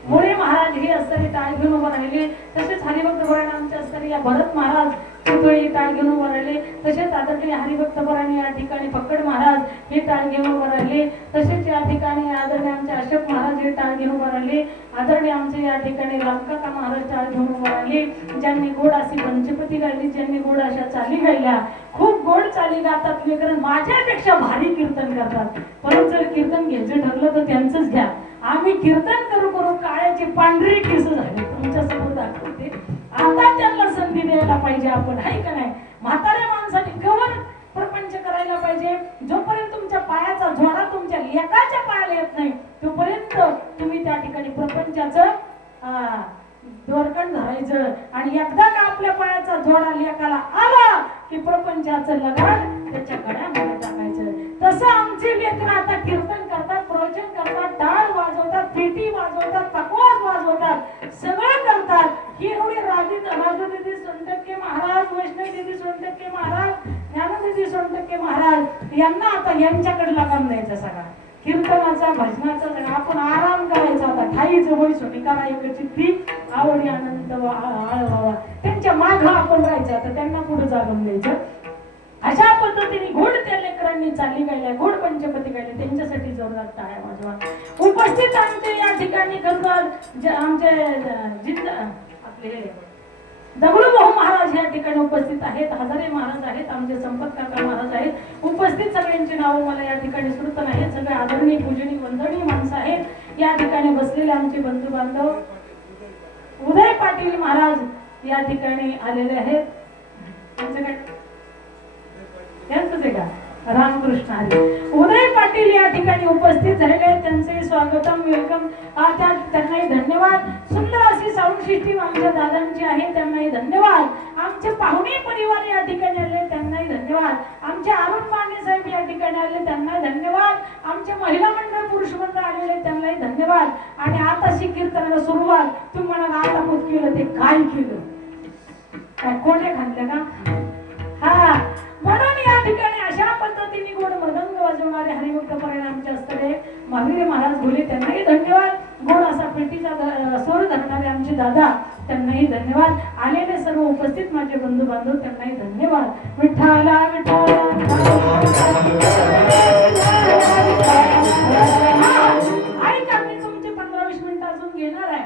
मुळे महाराज हे असताना टाळ घेऊन उभा राहिले. तसेच हरिभक्त भरण आमचे असताना या भरत महाराज पुतळी टाळ घेऊन उभं राहिले. तसेच आदरणीय हरिभक्तपरायण या ठिकाणी फक्कड महाराज हे टाळ घेऊन उभं राहिले. तसेच या ठिकाणी आदरणीय आमचे अशोक महाराज हे टाळ घेऊन उभं राहिले. आदरणीय आमचे या ठिकाणी रामकाका महाराज टाळ घेऊन उभं राहिले. ज्यांनी गोड अशी पंचपती गायली, ज्यांनी गोड अशा चाली गायल्या, खूप गोड चाली गातात लेकरं, माझ्यापेक्षा भारी कीर्तन करतात. परंतु जर कीर्तन घ्यायचं ठरलं तर त्यांचंच घ्या. आम्ही कीर्तन करू करू काळ्याची पांढरी केस झाले. तुमच्या समोर दाखवते. आता त्यांना संधी द्यायला पाहिजे आपण, आहे का नाही? म्हाताऱ्या माणसाने कवर प्रपंच करायला पाहिजे. जोपर्यंत तुमच्या पायाचा झोडा तुमच्या लेकाच्या पायाला येत नाही तोपर्यंत तुम्ही त्या ठिकाणी प्रपंचाचं दोरखंड धरायचं. आणि एकदा का आपल्या पायाचा जोडा लेकाला आला की प्रपंचाचं लगाड त्याच्या गळ्यामध्ये टाकायचं. तसं आमची लेकरं आता कीर्तन करतात, प्रवचन करतात, टाळ वाजवतात, पेटी वाजवतात, पकवाज वाजवतात, सगळं करतात. ही एवढी राजूदीदी सोनटक्के महाराज, वैष्णवीदीदी सोनटक्के महाराज, ज्ञानदीदी सोनटक्के महाराज यांना आता यांच्याकडे लगाम द्यायचा सगळा कीर्तनाचा, भजनाचा. आपण आराम करायचा. आता ठाईचं वय सोनिकाला एक चित्ती आवडी आनंद आळवावा, त्यांच्या माघ आपण राहायचं. आता त्यांना पुढे जागून द्यायचं. अशा पद्धतीने गोड त्या लेकरांनी चाली गायल्या, गोड पंचपती गायल्या. त्यांच्यासाठी जोरदार टाळ्या वाजवा. उपस्थित आमचे या ठिकाणी खरंतर आमचे आपले दगडूभाऊ महाराज या ठिकाणी उपस्थित आहेत, हजारे महाराज आहेत, आमचे संपत काका महाराज आहेत. उपस्थित सगळ्यांची नावं मला या ठिकाणी श्रुत नाहीत. सगळे आदरणीय पूजनीय वंदनीय माणसं आहेत. या ठिकाणी बसलेले आमचे बंधू बांधव उदय पाटील महाराज या ठिकाणी आलेले आहेत. त्यांचं आहे का? रामकृष्ण हरी. उदय पाटील या ठिकाणी उपस्थित झालेले, त्यांचे स्वागतम, वेलकम. त्यांनाही धन्यवाद. सुंदर अशी साऊंड सिस्टीम आमच्या दादांची आहे, त्यांनाही धन्यवाद. आमचे पाहुणे परिवार या ठिकाणी आले, त्यांनाही धन्यवाद. आमचे अरुण माने साहेब या ठिकाणी आले, त्यांनाही धन्यवाद. आमचे महिला मंडळ, पुरुष मंडळ आलेले, त्यांनाही धन्यवाद. आणि आता कीर्तनाला सुरुवात. तुम्ही म्हणाल आता मत केलं, ते काय केलं? काय कोणे खाल्लं का? हा, म्हणून या ठिकाणी अशा पद्धतीने गोड मृदंग वाजवणारे हरिभक्तपरायण आमच्या असते महावीर महाराज बोले, त्यांनाही धन्यवाद. गोड असा पेटीचा स्वर धरणारे आमचे दादा, त्यांनाही धन्यवाद. आलेले सर्व उपस्थित माझे बंधू बांधव, त्यांनाही धन्यवाद. विठ्ठला विठ्ठला. ऐका, मी तुमचे 15-20 मिनिटं अजून घेणार आहे.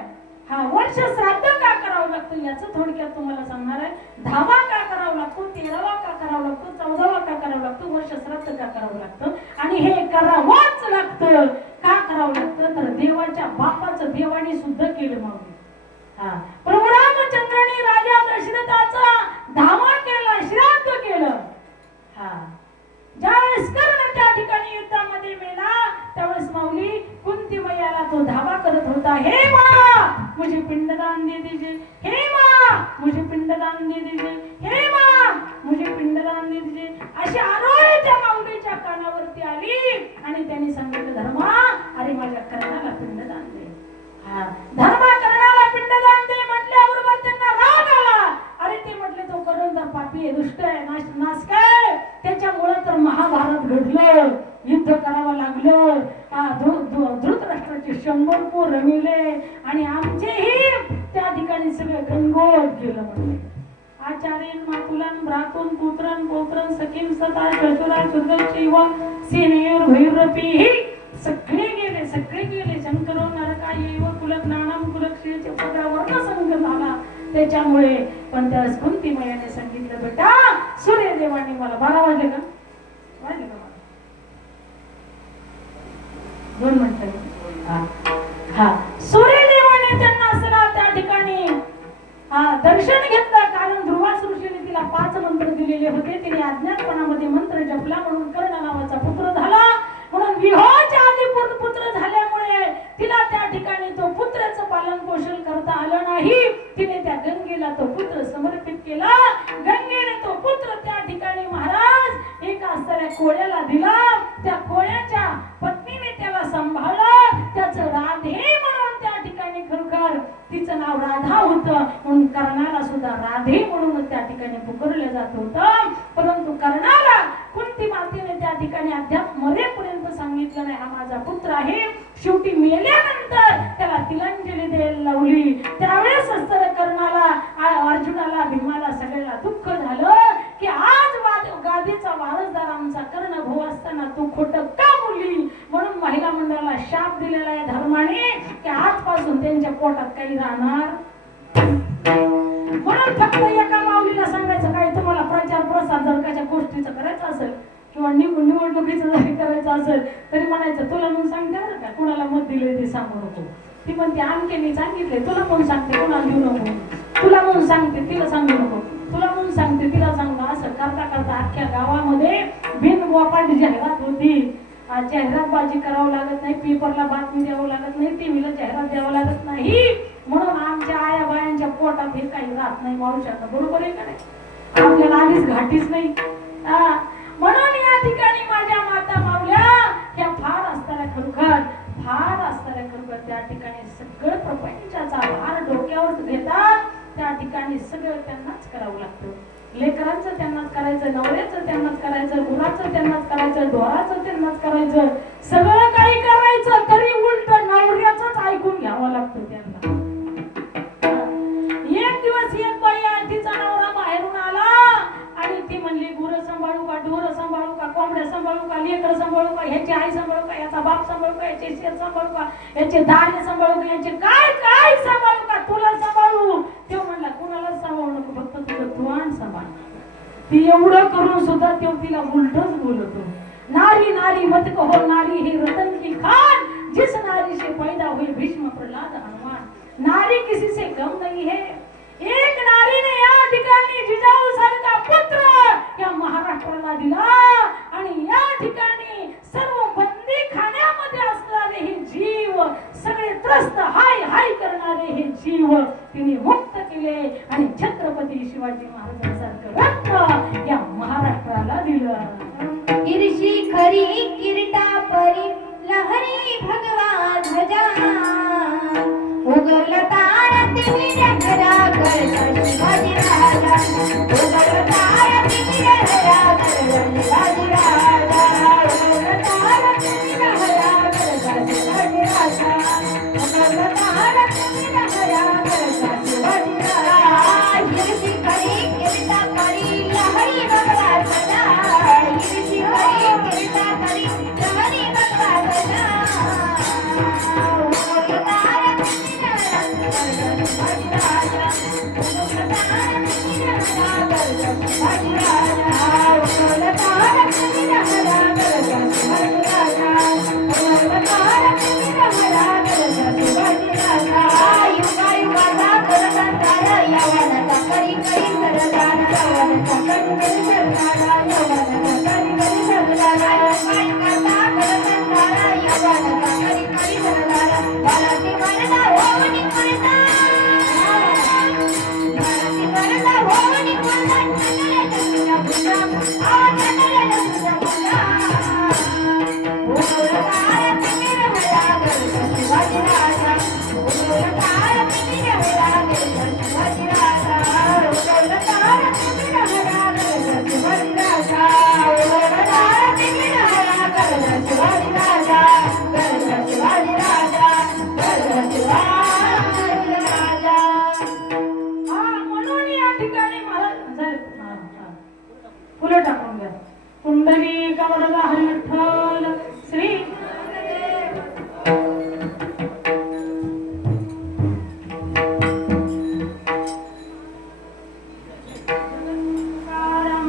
हा, वर्ष श्राद्ध का करावं लागतं याचं थोडक्यात तुम्हाला सांगणार आहे. 10वा का करावं लागतो, 13वा का करावं लागतो, 14वा का करावं लागतो, वर्ष श्राद्ध का करावं लागतं. आणि हे करावंच लागतं. का करावं लागतं तर देवाच्या बापाचं देवाने सुद्धा केलं. मग प्रभू रामचंद्राने राजा दशरथाचा 10वा केला, श्राद्ध केलं. ज्यावेळेस कर्ण त्या ठिकाणी युद्धामध्ये मेला त्यावेळेस माऊली कुंती मैयाला तो 10वा करत होता. हे माँ मुझे पिंडदान दे दीजिए, हे माँ मुझे पिंडदान दे दीजिए, हे माँ मुझे पिंडदान दे दीजिए. अशी आरोळी त्या माऊलीच्या कानावरती आली आणि त्यांनी सांगितलं, धर्मा अरे माझ्या कर्णाला पिंडदान दे. धर्मा कर्णाला पिंडदान दे म्हटल्याबरोबर त्यांना राग आला. अरे ते म्हटले तो कर्ण तर पापी आहे, दुष्ट आहे, नाश काय, त्याच्यामुळे तर महाभारत घडलं, युद्ध करावं लागलं. धृतराष्ट्राचे 100 पोर रमिले आणि आमचेही त्या ठिकाणी सगळे गणगोत गेलं. म्हणजे आचार्यन मातुलन भ्रातून पुत्रन पौत्रन सखीम सता चतुरा सुदर्शैव सेनेयोर भैरपी सगळे गेले, सगळे गेले. शंकरो नरका येव कुलज्ञानम कुलक्षेचे पदा वर्ण संग झाला त्याच्यामुळे. पण त्या कुंती मैयाने सांगितलं, बेटा सूर्यदेवाने मला 12 वाजले का? वाजले का? 2 मिनिटं. सूर्यदेवाने त्यांना असला त्या ठिकाणी दर्शन घेतलं. कारण ध्रुवास ऋषीने तिला 5 मंत्र दिलेले होते. तिने अज्ञानपणामध्ये मंत्र जपला म्हणून कर्ण नावाचा पुत्र झाला. म्हणून विवाहाच्या आधी पुत्र झाल्यामुळे तिला त्या ठिकाणी तो पुत्राचं पालन पोषण करता आलं नाही. तिने त्या गंगेला तो पुत्र समर्पित केला. गंगेने तो पुत्र त्या ठिकाणी महाराज एका असणाऱ्या कोळ्याला दिला. त्या कोळ्याच्या पत्नीने त्याला सांभाळलं. त्याचं राधे म्हणून त्या ठिकाणी खरोखर तिचं नाव राधा होतं. म्हणून कर्णाला सुद्धा राधे म्हणून त्या ठिकाणी पुकारलं जात होतं. परंतु कर्णाला कुंती मातेने त्या ठिकाणी अद्याप मरेपर्यंत सांगितलं नाही, हा माझा पुत्र आहे. शेवटी मेल्यानंतर त्याला तिलांजली द्यायला लावली. त्यावेळेस कर्णाला, अर्जुनाला, भीमाला सगळ्याला दुःख झालं. त्यांच्या पोटात काही राहणार. म्हणून फक्त एका माऊलीला सांगायचं काय, तुम्हाला प्रचार प्रसार जर कशा गोष्टीचं करायचं असेल किंवा निवडणुकीचं जरी करायचं असेल तरी म्हणायचं तुला म्हणून सांगते बरं का, कुणाला मत दिले ते सांगू नको. ती म्हणते आणखी मी सांगितले, तुला म्हणून सांगते कुणाला देऊ नको, तुला म्हणून सांगते तिला सांगू नको, तुला म्हणून सांगते तिला सांगू. असं करता करता अख्ख्या गावामध्ये बिनबोकाट जाहिरात होती. जाहिरातबाजी करावं लागत नाही, पेपरला बातमी द्यावं लागत नाही, टीव्हीला जाहिरात द्यावं लागत नाही. म्हणून आमच्या आया बायांच्या पोटात हे काही राहत नाही. मावशांना बरोबर आहे का नाही? आपल्याला आधीच घाटीच नाही. म्हणून या ठिकाणी माझ्या माता मावल्या ह्या फार असताना खरोखर त्या ठिकाणी सगळं प्रपंचाचा भार डोक्यावर घेतात. त्या ठिकाणी सगळं त्यांनाच करावं लागतं. लेकरांचं त्यांनाच करायचं, नवऱ्याचं त्यांनाच करायचं, गुराचं त्यांनाच करायचं, ढोराचं त्यांनाच करायचं, सगळं काही करायचं तरी उलट नवऱ्याचंच ऐकून घ्यावं लागतं त्यांना. एक दिवस एक बाई तिचा नवरा बाहेरून आला आणि ती म्हणली गुरं सांभाळू का, ढोरं सांभाळू का, कोंबड्या सांभाळू का, लेकर सांभाळू का, ह्याची आई सांभाळू का, याचा बाप सांभाळू का, याचे शेत सांभाळू का, याचे दाणे सांभाळू का, याचे काय काय सांभाळू का, तुला सांभाळू. तो म्हणला कुणाला सांभाळू नको, फक्त तुझं तुवाण सांभाळ. ती एवढं करून सुद्धा तो तिला उलटच बोलतो. नारी नारी मत कहो नारी हे रतन की खान, जिस नारी से पैदा हुए भीष्म प्रहलाद हनुमान. नारी किसी से कम नहीं है. एक नारीने या ठिकाणी जिजाऊ सारखा पुत्र या महाराष्ट्राला दिला आणि या ठिकाणी सर्व बंदी खाण्यामध्ये असणारे हे जीव, सगळे त्रस्त हाय हाय करणारे हे जीव तिने मुक्त केले आणि छत्रपती शिवाजी महाराजांसारखं रत्न या महाराष्ट्राला दिलं. ईर्षी खरी किरीटा परी लहरी भगवा ध्वजा, उगवला तारा तिमिरा घरा करता शिवाजी राजा, उगवला तारा तिमिरा घरा करता शिवाजी राजा, उगवला तारा तिमिरा घरा करता शिवाजी राजा, उगवला तारा तिमिरा घरा करता शिवाजी राजा. ईर्षी खरी किरीटा परी लहरी भगवा ध्वजा, ईर्षी खरी किरीटा परी लहरी भगवा ध्वजा, उगवला तारा तिमिरा शिवाजी राजा, उगवला तारा तिमिरा घरा करता शिवाजी राजा, उगवला तारा तिमिरा घरा करता शिवाजी राजा, उगवला तारा तिमिरा घरा करता शिवाजी राजा. युगायुगाचा करताना यवनाचा करी करी सरदार, यवनाचा करी करी सरदार, यवनाचा करी करी सरदार, युगायुगाचा करताना यवनाचा करी करी सरदार. मराठी वरदा होऊन निघता, मराठी वरदा होऊन निघता, ठणठणीत तुझा बुंदा, ठणठणीत तुझा बुंदा. उगवला तारा तिमिरा घरा करता शिवाजी राजा, उगवला तारा तिमिरा घरा करता शिवाजी राजा, उगवला तारा तिमिरा घरा करता शिवाजी राजा, उगवला तारा तिमिरा घरा करता शिवाजी राजा, करता शिवाजी राजा, करता शिवाजी राजा. म्हणून या ठिकाणी महाराज फुलं टाकून घ्या. कुंडली कमरला हरी विठ्ठल श्री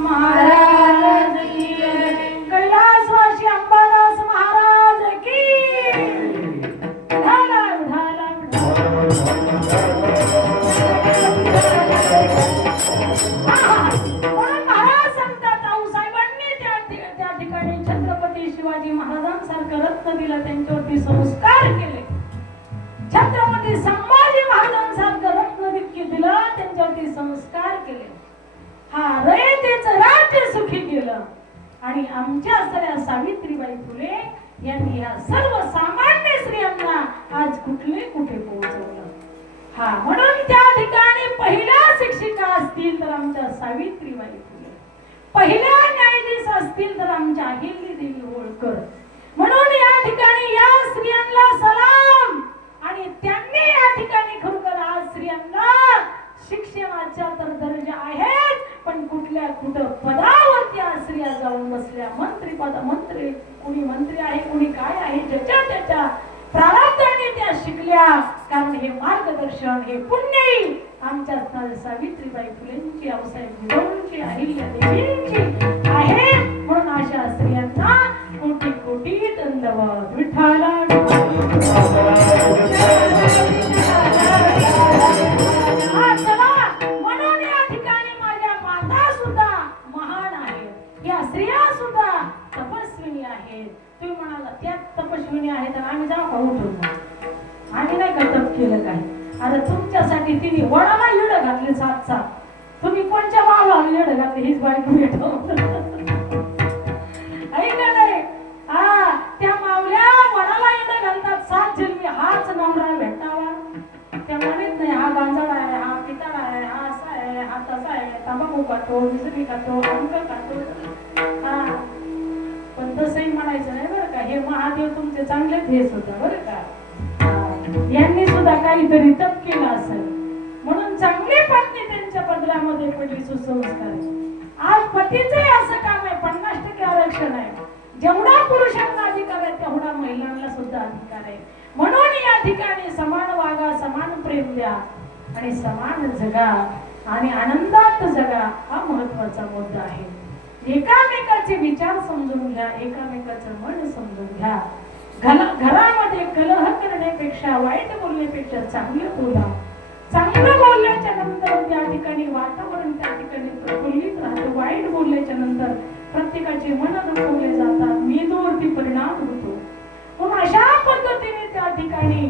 महाराज की कैलासवासी अंबादास महाराज की ढाला ढाला म्हणून महाराज सांगतात आऊसाहेबांनी त्या ठिकाणी छत्रपती शिवाजी महाराजांसारखं रत्न दिलं, त्यांच्यावरती संस्कार केले. छत्रपती संभाजी महाराजांसारखं रत्न दिलं, त्यांच्यावरती संस्कार केले. हा रयतेचं राज्य सुखी केलं आणि आमच्या असणाऱ्या सावित्रीबाई फुले यांनी या सर्व सामान्य स्त्रियांना आज कुठे पोहोचवलं. हा म्हणून त्या ठिकाणी पहिल्या शिक्षिका असतील तर आमच्या सावित्रीबाई फुले, पहिल्या न्यायाधीश असतील तर आमच्या अहिल्यादेवी होळकर. म्हणून या ठिकाणी या स्त्रियांना सलाम. आणि त्यांनी या ठिकाणी खरोखर आज स्त्रियांना शिक्षणाचा तर दर्जा आहेच, पण कुठल्या कुठं पदावरती आज स्त्रिया जाऊन बसल्या. मंत्री कुणी मंत्री आहे, कुणी काय आहे, ज्याच्या त्याच्या प्रारब्धाने त्या शिकल्या. कारण हे मार्गदर्शन, हे पुण्यही आमच्या सावित्रीबाई फुलेंची, आऊसाहेब विनोबांची, अहिल्या देवींची आहे. म्हणून अशा स्त्रियांना कोटी कोटी दंडवत. विठ्ठला हा, चला. म्हणून या ठिकाणी माझ्या माता सुद्धा महान आहेत, या स्त्रिया सुद्धा तपस्विनी आहेत. तुम्ही म्हणाला त्या तपस्विनी आहेत आणि आम्ही जाऊ का उठून? आम्ही नाही का तप केलं काय? आता तुमच्यासाठी तिने वडाला येडं घातले 7-7. तुम्ही कोणच्या भावाला येडं घातले हीच बायको भेटव ऐका नाही. हा, त्या मावल्या वडाला येडं घालतात 7 जन्मी हाच नवरा भेटावा. त्या म्हणत नाही हा गांजाळा आहे, हा पिताळा आहे, हा असा आहे, हा तसा आहे, तंबाखू खातो, मिसरी खातो, अंक खातो. हा, पण तसंही म्हणायचं नाही बरं का. हे महादेव तुमचे चांगलेच हेच होतं बरं का. यांनी सुद्धा काहीतरी तप केलं असेल म्हणून चांगली पत्नी त्यांच्या पदरामध्ये पडली, सुसंस्कार. आज पतीचे असं काम आहे, 50% आरक्षण आहे. जेवढा पुरुषांना अधिकार आहे तेवढा महिलांना सुद्धा अधिकार आहे. म्हणून या ठिकाणी समान वागा, समान प्रेम द्या आणि समान जगा आणि आनंदात जगा, हा महत्वाचा मुद्दा आहे. एकामेकाचे विचार समजून घ्या, एकामेकाचं मन समजून घ्या. घरामध्ये कलह करण्यापेक्षा, वाईट बोलण्यापेक्षा चांगलं बोला. चांगलं बोलल्याच्या नंतर त्या ठिकाणी वातावरण त्या ठिकाणी प्रफुल्लित राहतं. वाईट बोलल्याच्या नंतर प्रत्येकाचे मन दुखवले जातात, मेंदूवरती परिणाम होतो. म्हणून अशा पद्धतीने त्या ठिकाणी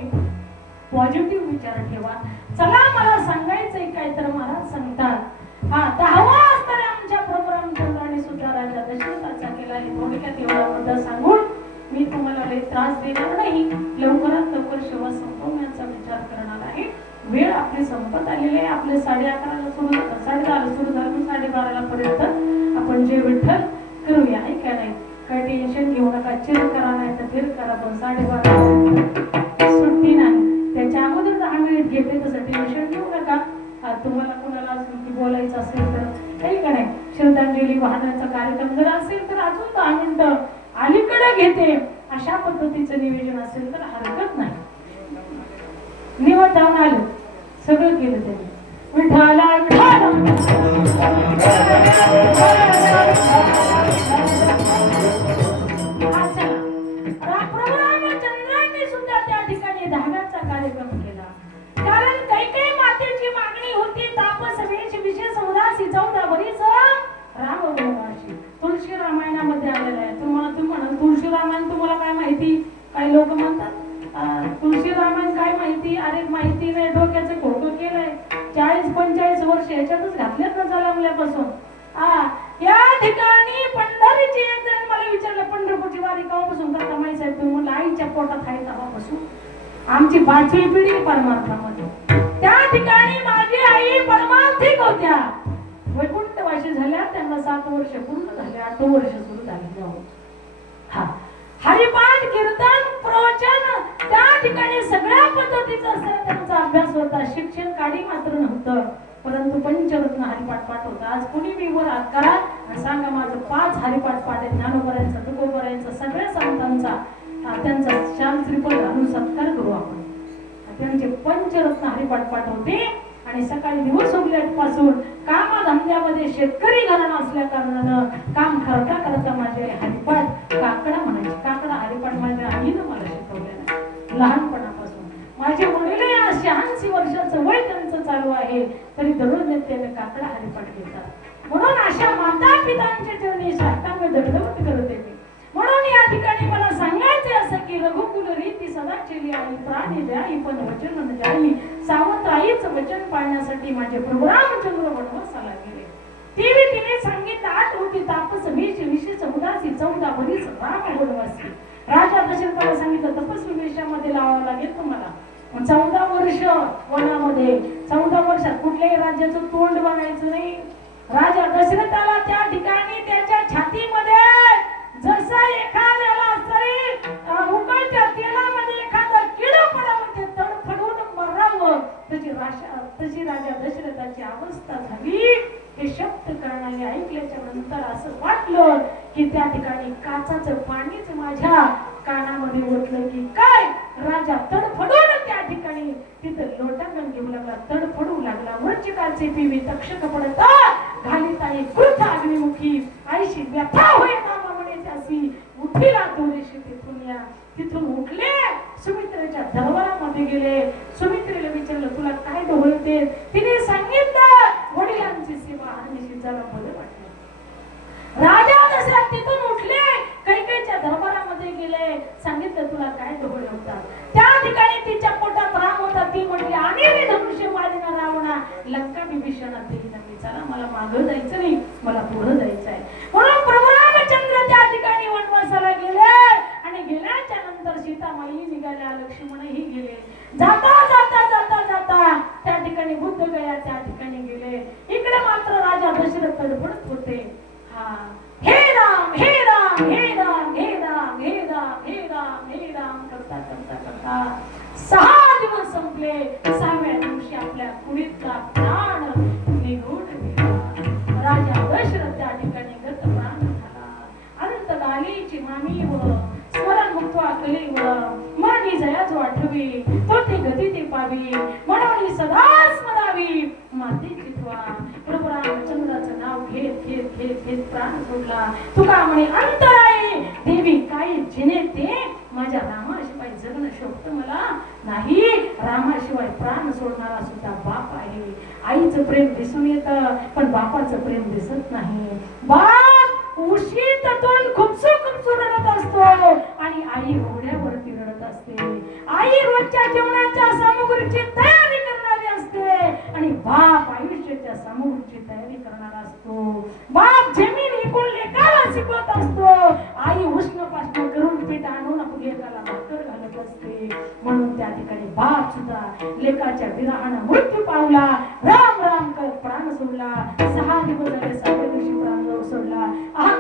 पॉझिटिव्ह विचार ठेवा. चला, मला सांगायचंय काय तर महाराज सांगतात. हा, 10वा असणाऱ्या आमच्या परमरामचंद्राने सुद्धा राजा दशरथाचा केला आहे. थोडक्यात एवढा मुद्दा सांगून मी तुम्हाला लई त्रास देणार नाही. लवकरात लवकर सेवा संपवण्याचा विचार करणार आहे. वेळ आपली संपत आलेली आहे. आपले 11:30ला सुरू झालं, 10:30 सुरू झालं, 12:30 पर्यंत आपण जे विठ्ठल करूया. आहे का नाही? काही टेन्शन घेऊ नका. चिर करा नाही तर फिर करा, पण 12:30 सुट्टी नाही. त्याच्या अगोदर 10 मिनिट घेते, तसं टेन्शन घेऊ नका. तुम्हाला कोणाला अजून बोलायचं असेल तर, आहे का नाही, श्रद्धांजली वाहण्याचा कार्यक्रम जर असेल तर अजून 10 मिनिटं अलीकडे घेते. अशा पद्धतीचं नियोजन असेल तर हरकत नाही. निवड जाऊन आलं, सगळं केलं त्यांनी. विठ्ठला रामचंद्रांनी सुद्धा त्या ठिकाणी धाव्याचा कार्यक्रम केला. कारण काही मातेची मागणी होती, तापस वेश विशेष उदासी 14 वर्ष राम वनवासी. तुळशी रामायणामध्ये आलेलं आहे. तुम्ही म्हणाल तुळशी रामायण तुम्हाला काय माहिती? काही लोक म्हणतात तुळशी रामायण काय माहिती? अरे माहिती नाही, डोक्याचं खोकं केलंय. 40-45 वर्ष याच्यातच घातलेत ना जन्मल्यापासून. या ठिकाणी पंढरीची एक जण मला विचारलं, पंढरपूरची वारी केव्हापासून करता माहिती साहेब? तुम्ही म्हणलं आईच्या पोटात आहे तेव्हापासून. आमची 5वी पिढी परमार्थामध्ये. त्या ठिकाणी माझी आई परमार्थिक होत्या. वैकुंठवासी झाल्या, त्यांना 7 वर्ष पूर्ण झाले, 8 वर्ष सुरू झाले. हा, हरिपाठ, कीर्तन, प्रवचन त्या ठिकाणी सगळ्या पद्धतीचा त्यांचा अभ्यास होता. शिक्षण काडी मात्र नव्हतं, परंतु पंचरत्न हरिपाठ पाठ होता. आज कुणी मी वर हात करा आणि सांगा माझं 5 हरिपाठ पाठ आहे. ज्ञानोबरायांचा, तुकोबरायांचा, सगळ्या संतांचा त्यांचा शाल श्रीफळ घालून सत्कार करू आपण. त्यांचे पंचरत्न हरिपाठ पाठ होते. आणि सकाळी दिवस उगल्यापासून कामधंद्यामध्ये शेतकरी घराणं असल्या कारणानं काम करता करता माझे हरिपाठ काकडा म्हणायचे. काकडा हरिपाठ माझ्या आईनं मला शिकवलेला आहे लहानपणापासून. माझे वडील 86 वर्षाचं वय त्यांचं चालू आहे, तरी दररोज नित्याने काकडा हरिपाठ घेतात. म्हणून अशा माता पितांच्या चरणी साष्टांग दंडवत करते मी. म्हणून या ठिकाणी मला सांगायचे असं की रघुकुल रीती सदा केली आई, प्राणी द्याई पण वचन न द्याई. सावंत आईच वचन पाळण्यासाठी माझे प्रभू रामचंद्र वनवासाला गेले. तिने सांगितलं 8 होती तापस वेश विशेष उदासी 14 वर्ष राम वनवासी. राजा दशरथाला सांगितलं तपस्वी वेशामध्ये लावावं लागेल तुम्हाला. 14 वर्ष वनामध्ये, 14 वर्षात कुठल्याही राज्याचं तोंड बघायचं नाही. राजा दशरथाला त्या ठिकाणी त्याच्या छातीमध्ये जसा एखाद्याला तरी उकळत्या तेलामध्ये एखादा किडा पडावं, ते तडफडून मरावं, तशी राजा दशरथाची अवस्था झाली. हे शब्द कर्णाने ऐकल्याच्या नंतर असं वाटलं की त्या ठिकाणी काचाचं पाणीच माझ्या कानामध्ये ओतलं की काय. राजा तडफडून त्या ठिकाणी तिथं लोटांगण घेऊ लागला, तडफडू लागला. वृश्चिकाचे पिवी तक्षक पडत घालीत आई क्रुद्ध अग्निमुखी, आईशी व्यथा होय नामा म्हणे त्यासी, उठिला थोडीशी तिथून या. तिथून उठले, सुमित्रेच्या दरबारामध्ये गेले. सुमित्रेला विचारलं तुला काय ढोळते? तिने सांगितलं वडिलांची सेवा आणि शिजाला बरं वाटलं. राजा दशरथ तिथून उठले, कैकेयीच्या दरबारामध्ये गेले, सांगितलं तुला काय ढोळे होतात? त्या ठिकाणी तिच्या पोटात राम होता. ती म्हटली आणि मी धनुष्य मारिना रावणा, लंका विभीषणात देईना मी. चला मला मागं जायचं नाही, मला पुढे जायचं आहे. म्हणून प्रभू रामचंद्र त्या ठिकाणी वनवासाला गेले आणि गेल्याच्या नंतर सीतामाई निघाल्या, लक्ष्मणही गेले. जाता जाता जाता जाता त्या ठिकाणी बुद्ध गया त्या ठिकाणी गेले. इकडे मात्र राजा दशरथ तडफडत होते. हे राम हे राम हे राम हे राम हे राम हे राम हे राम करता करता करता 6 दिवस संपले. 6व्या दिवशी आपल्या कुडीतला प्राण निघून गेला. राजा दशरथ त्या ठिकाणी गत प्राण झाला. अनंत कालीची मामी व स्मरण मुक्त्वा कलीव मरणी जयाचो आठवी, तोटी गती ते पावी, म्हणून सदा स्मरावी माती चितवा. प्रभू रामचंद्राचं नाव घेत घेत घेत घेत प्राण सोडला. तुका म्हणे अंतराई देवी काय जिने ते, माझ्या रामाशिवाय जगणं शोभत मला नाही. रामाशिवाय प्राण सोडणारा सुद्धा बाप आहे. आईचं प्रेम दिसून येतं पण बापाचं प्रेम दिसत नाही. बाप उशीतून खुपसू रडत असतो आणि आई घोड्यावरती रडत असते. आई रोजच्या जेवणाच्या सामुग्रीची तयारी करणारी असते आणि बाप आयुष्याच्या सामुग्रीची तयारी करणारा असतो. बाप जमीन विकून लेकाला शिकवत असतो. आई उष्ण पाष्ण करून पीठ आणून लेकाला भाकर घालत असते. म्हणून त्या ठिकाणी बाप सुद्धा लेकाच्या विरहानं मृत्यू पावला. राम राम करत प्राण सोडला. 6 दिवस झाले, 7व्या दिवशी प्राण सोडला.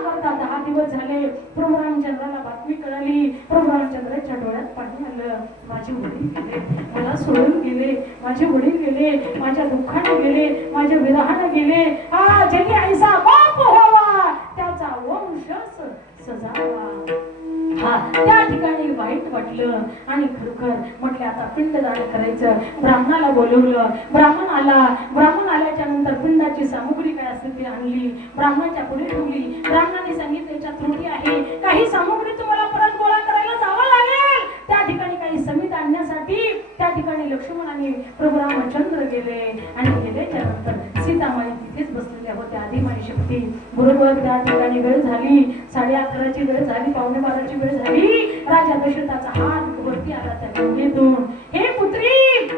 करता 10 दिवस झाले. प्रभू रामचंद्राला बातमी कळाली. प्रभू रामचंद्राच्या डोळ्यात पाणी आलं. माझे वडील गेले, मला सोडून गेले. माझे वडील गेले, माझ्या दुःखाने गेले, माझ्या विरहाने गेले. जगी ऐसा बाप व्हावा, त्याचा वंश सजावा. त्या ठिकाणी वाईट वाटलं आणि खरोखर म्हटलं आता पिंडदान करायचं. ब्राह्मणाला बोलवलं. ब्राह्मण आला. ब्राह्मण आल्याच्या नंतर पिंडाची सामुग्री काय असते ती आणली, ब्राह्मणाच्या पुढे ठेवली. ब्राह्मणाने सांगितलं याच्यात त्रुटी आहे, काही सामुग्री तुम्हाला परत गोळा करायला जावं लागेल. त्या ठिकाणी काही समित आणण्यासाठी त्या ठिकाणी लक्ष्मण आणि प्रभू रामचंद्र गेले आणि गेल्याच्या नंतर सीतामाई तिथेच बसलेल्या होत्या. आदिमाई शक्ती बरोबर त्या ठिकाणी वेळ झाली. 11:30ची वेळ झाली, 11:45ची वेळ झाली. राजा दशरथाचा हात वरती आला त्या गंगेतून. हे पुत्री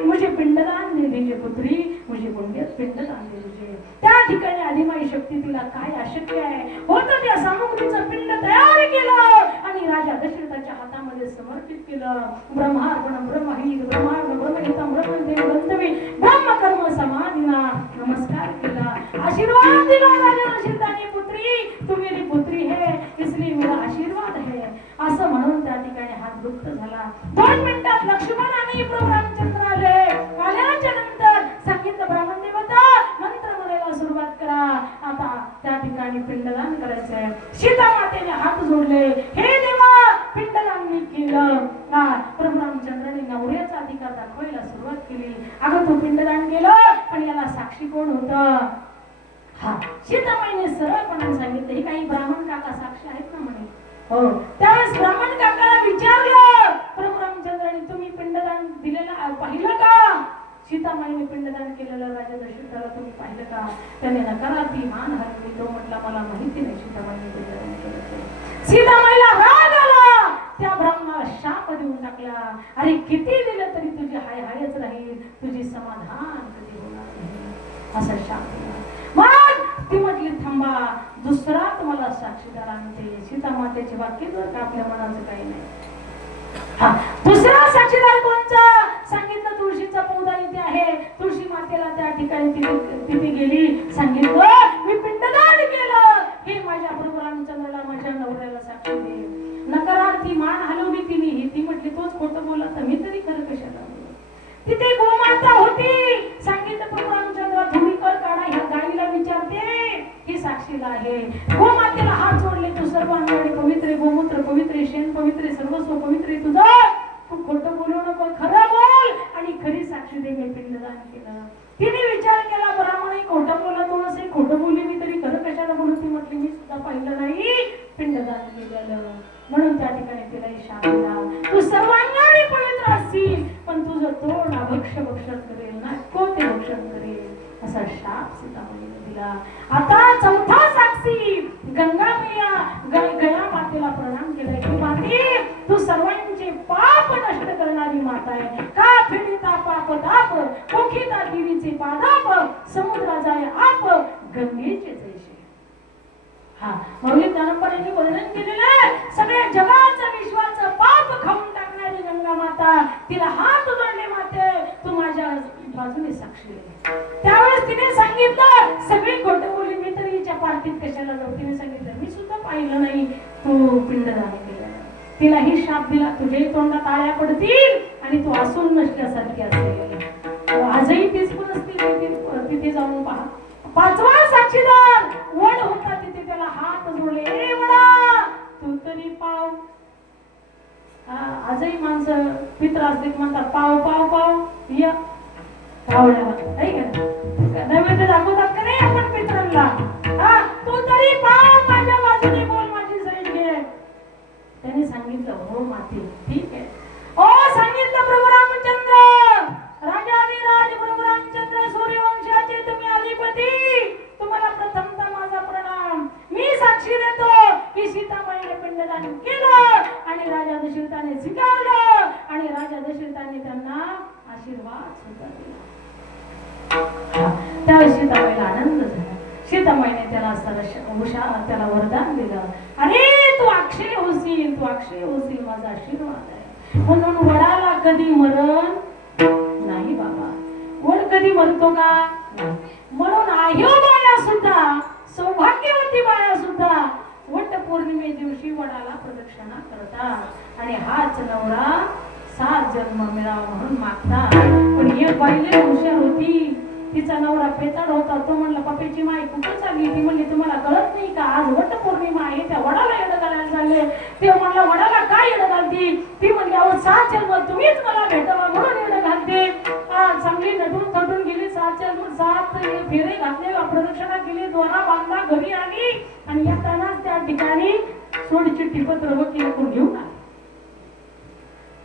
मुझे पिंडदान दे दीजिए, पुत्री मुझे गंगेत पिंडदान दे दीजिए. त्या ठिकाणी आदिमाई शक्ती तिला काय अशक्य आहे होतं त्या सामुग्रीचं पिंड तयार केलं आणि राजा दशरथाच्या हातामध्ये समर्पित केलं. ब्रह्मार्पण ब्रह्महीत ब्रह्मार्पण ब्रह्महितम ब्रह्मदेव गंधवी ब्रह्मकर्म समाधीना नमस्कार केला. आशीर्वाद दिला राजा दशरथाने, पुत्री तू मेरी पुत्री है इसलिए मेरा आशीर्वाद है असं म्हणून त्या ठिकाणी हात गुप्त झाला. 2 मिनिटात लक्ष्मण आणि प्रभू रामचंद्र आले. आल्याच्या नंतर सांगितलं ब्राह्मण देवता मंत्र म्हणायला सुरुवात करा. आता त्या ठिकाणी पिंडदान करायचंय. सीता मातेने हात जोडले. हे देवा पिंडदान मी केलं. प्रभू रामचंद्राने नवऱ्याचा अधिकार दाखवायला सुरुवात केली. अगं तू पिंडदान केलं पण याला साक्षी कोण होतं? सीतामाईने सरळपणाने सांगितलं हे काही ब्राह्मण काका साक्षी आहेत ना म्हणे. हो. त्यावेळेस ब्राह्मण काकाला विचारलं प्रभू रामचंद्राने तुम्ही पिंडदान दिलेलं पाहिलं का? सीतामाईने पिंडदान केलेलं राजा दशरथाला तुम्ही पाहिलं का? त्याने नकारार्थी मान हलवली. तो म्हटला मला माहिती नाही सीतामाईने पिंडदान केलं. सीतामाईला राग आला. त्या ब्राह्मणाला शाप देऊन टाकला. अरे किती दिलं तरी तुझी हाय हायच राहील, तुझी समाधान कधी होणार नाही असा शाप दिला. मग ती म्हटली थांबा दुसरा तुम्हाला साक्षीदार आणते. सीता मातेचे वाक्य जर का आपल्या मनाचं काही नाही. दुसरा साक्षीदार कोणचा? सांगितलं तुळशीचा पौधा इथे आहे. तुळशी मातेला त्या ठिकाणी तिथे गेली. सांगितलं मी पिंडदान केलं. हे माझ्या प्रभू रामचंद्राला माझ्या नवऱ्याला साक्षी दे. नकारार्थी मान हलवली तिने. ती म्हटली तोच खोटं बोला तर मी तरी खरं कशाला? तिथे गोमाता होती. सांगितलं प्रभू रामचंद्र थोडी कळ काढा, ह्या गाईला विचारते, ही साक्षीला आहे. गोमातेला हात जोडले. तू सर्व अंगाने पवित्र, गोमूत्र पवित्र, शेण पवित्र, सर्वस्व पवित्र तुझं. तू खोटं बोलू नको, खरं बोल आणि साक्षी दे मी पिंडदान केलं. तिने विचार केला ब्राह्मण खोटं बोलला तो असे खोटं बोलली मी तरी खरं कशाला बोलू. ती म्हटली मी सुद्धा पाहिलं नाही पिंडदान केलेलं म्हणून त्या ठिकाणी तिला शाप दिला. तू सर्वांगाने पवित्र असशील पण तुझं तोंड भक्षण करेल ना कोते भक्षण करेल असा शाप सीतामाईने दिला. आता चौथा साक्षी गंगा मैया गया मातेला प्रणाम केला की माते तू सर्वांचे पाप नष्ट करणारी माता आहे. का फिरिता पाप ताप कोखिता देवीचे पादाप समुद्रा जाय आप गंगेचे जैसे. हा मौलिक ज्ञानोबांनी वर्णन केलेलं आहे सगळ्या जगाचं विश्वाचं पाप खाऊन टाकणारी गंगा माता तिला हात जोडले माते तू माझ्या बाजूने साक्षी आहे. त्यावेळेस तिने सांगितलं सगळी खोटं बोलली मी तर हिच्या पार्टीत कशाला जाऊ. तिने सांगितलं मी सुद्धा पाहिलं नाही तू पिंडदान केलं. तिलाही शाप दिला तुझे तोंडात आळ्या पडतील आणि तू असून नसल्यासारखी असेल. आजही तीच परिस्थिती तिथे जाऊन पहा. पाचवा साक्षीदार वड होता तिथे त्याला हात जोडले वडा तू तरी पाव. आजही माणसं पित्र असते म्हणतात पाव पाव पाव या पावड्याला नाही का नैवेद्य दाखवतात का नाही आपण पित्रांना. तू तरी पाव माझ्या बाजूने बोल माझी साईड घे. त्याने सांगितलं हो माते ठीक आहे. ओ सांगितलं प्रभू रामचंद्र राजाधिराज प्रभू रामचंद्र सूर्यवंशाचे तुम्ही अधिपती तुम्हाला प्रथमतः माझा प्रणाम. मी साक्षी देतो की सीतामाईने पिंडदान केलं आणि राजा दशरथाने स्वीकारलं आणि राजा दशरथाने त्यांना आशीर्वाद सुद्धा दिला. त्यावेळेस सीतामाईला आनंद झाला. सीतामाईने त्याला त्याला वरदान दिलं अरे तू अक्षय होशील तू अक्षय होशील माझा आशीर्वाद आहे. म्हणून वडाला कधी मरण नाही बाबा. वड कधी मरतो का म्हणून आयो बाया सुद्धा सौभाग्यवती बाया सुद्धा वट पौर्णिमे दिवशी वडाला प्रदक्षिणा करतात आणि हाच नवरा 7 जन्म मिळावा म्हणून मागतात. पण एक बाईले हुशार होती तिचा नवरा पेचाड होता. तो म्हणला पप्पेची माई कुठं चालली. ती म्हणली तुम्हाला कळत नाही का आज वट पौर्णिमा आहे त्या वडाला येडं घालायला चालले. ते म्हणला वडाला काय येडं घालती. ती म्हणली अहो 7 जन्म तुम्हीच मला भेटावा म्हणून येडं घालते. चांगली नटून थटून गेली 7 जन्म 7 फेरे घातले प्रदक्षिणा केली द्वारा बांधला घरी आली आणि येतानाच त्या ठिकाणी सोडची टिपत रवकी करून घेऊन आली.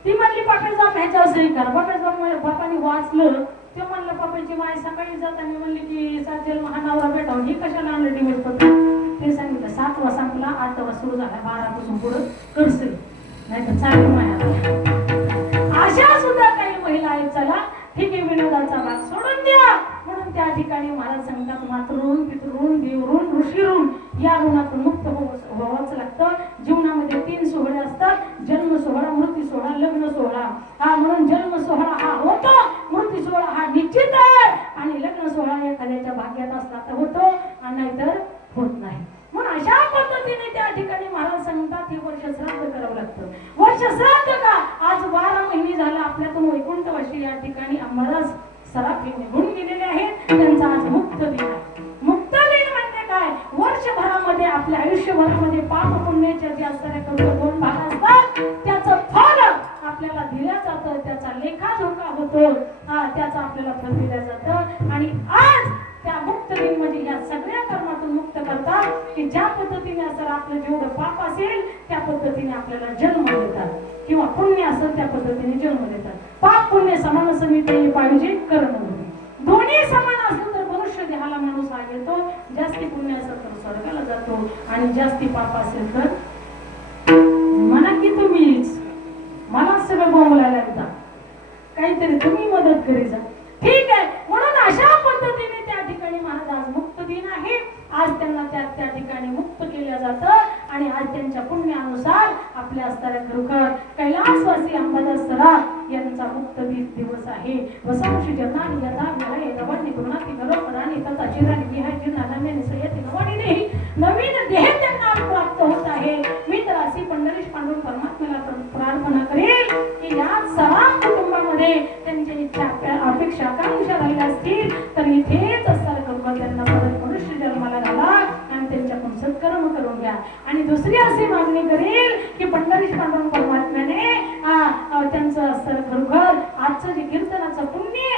ती म्हणली पापेचा ह्याच्या सही कर. पापेचा बापाने वाचलं ते म्हणलं पप्पाची माय सकाळी जाताना म्हणली की 7 जन्म हा नवरा भेटावं ही कशाला आणलं डिवोर्स पत्र. ते सांगितलं 7वा संपला 8वा सुरू झाला 12 पासून पुढं करसेल नाही तर चालू माया. अशा सुद्धा काही महिला आहेत. चला ठीक आहे विनोदाचा भाग सोडून द्या म्हणून त्या ठिकाणी महाराज सांगतात मातृऋण पितृऋण देवऋण ऋषीऋण या ऋणातून मुक्त व्हावंच लागतं. जीवनामध्ये 3 सोहळे असतात जन्म सोहळा मृत्यू सोहळा लग्न सोहळा. म्हणून जन्म सोहळा हा होतो मृत्यू सोहळा हा निश्चित आहे आणि लग्न सोहळा एखाद्याच्या भाग्यात असला तर होतो आणि नाहीतर होत नाही. म्हणून अशा पद्धतीने त्या ठिकाणी महाराज सांगतात हे वर्ष श्राद्ध करावं लागतं. वर्ष श्राद्ध का आज 12 महिने झाला आपल्यातून वैकुंठवासी या ठिकाणी महाराज सराफी निघून गेलेले आहेत. त्यांचा आज मुक्त दिन आहे. मुक्त दिन म्हणजे काय वर्षभरामध्ये आपल्या आयुष्यभरामध्ये पाप पुण्याचे जे असणारे करून 2 भाग असतात त्याचं फळ आपल्याला दिल्या जातं. त्याचा लेखाजोखा होतो त्याचा आपल्याला फळ दिलं जातं आणि आज त्या मुक्त दिन म्हणजे या सगळ्या कर्मातून मुक्त करतात की ज्या पद्धतीने असं आपलं जेवढं पाप असेल त्या पद्धतीने आपल्याला जन्म देतात किंवा पुण्य असेल त्या पद्धतीने जन्म देतात. पाप पुण्य समान असं पाहिजे कर्म दोन्ही समान असलं तर मनुष्य देहाला माणूस हा येतो. जास्ती पुण्य असेल तर स्वर्गाला जातो आणि जास्ती पाप असेल तर म्हणा की तुम्हीच मला सगळं बोंबलायला येतं काहीतरी तुम्ही मदत करी जा ठीक आहे. म्हणून अशा पद्धतीने त्या ठिकाणी महाराज आज मुक्त दिन आहे. आज त्यांना त्या ठिकाणी मुक्त केलं जातं आणि आज त्यांच्या पुण्यानुसार आपल्या असणाऱ्या खरोखर कैलासवासी अंबादास सराफ यांचा मुक्त दिवस आहे. वसांशी जनानी यथा विहाय नवानी गुणाती घरोपराणी तथा चिराणी विहाय जिनाने निसयती नवानी देही नवीन देह त्यांना प्राप्त होत आहे. मी तर अशी पंढरीश पांडुरंग परमात्म्याला प्रार्थना करेल की या सराफ कुटुंबामध्ये त्यांच्या इच्छा अपेक्षा आकांक्षा राहिल्या असतील तर इथेच असणार खरोखर त्यांना परत मनुष्य जन्माला घाला आणि त्यांच्याकडून सत्कर्म करून घ्या. आणि दुसरी अशी मागणी करेल की पंढरीश पांडुरंग परमात्म्याने त्यांचं असतं खरोखर आजचं जे कीर्तनाचं पुण्य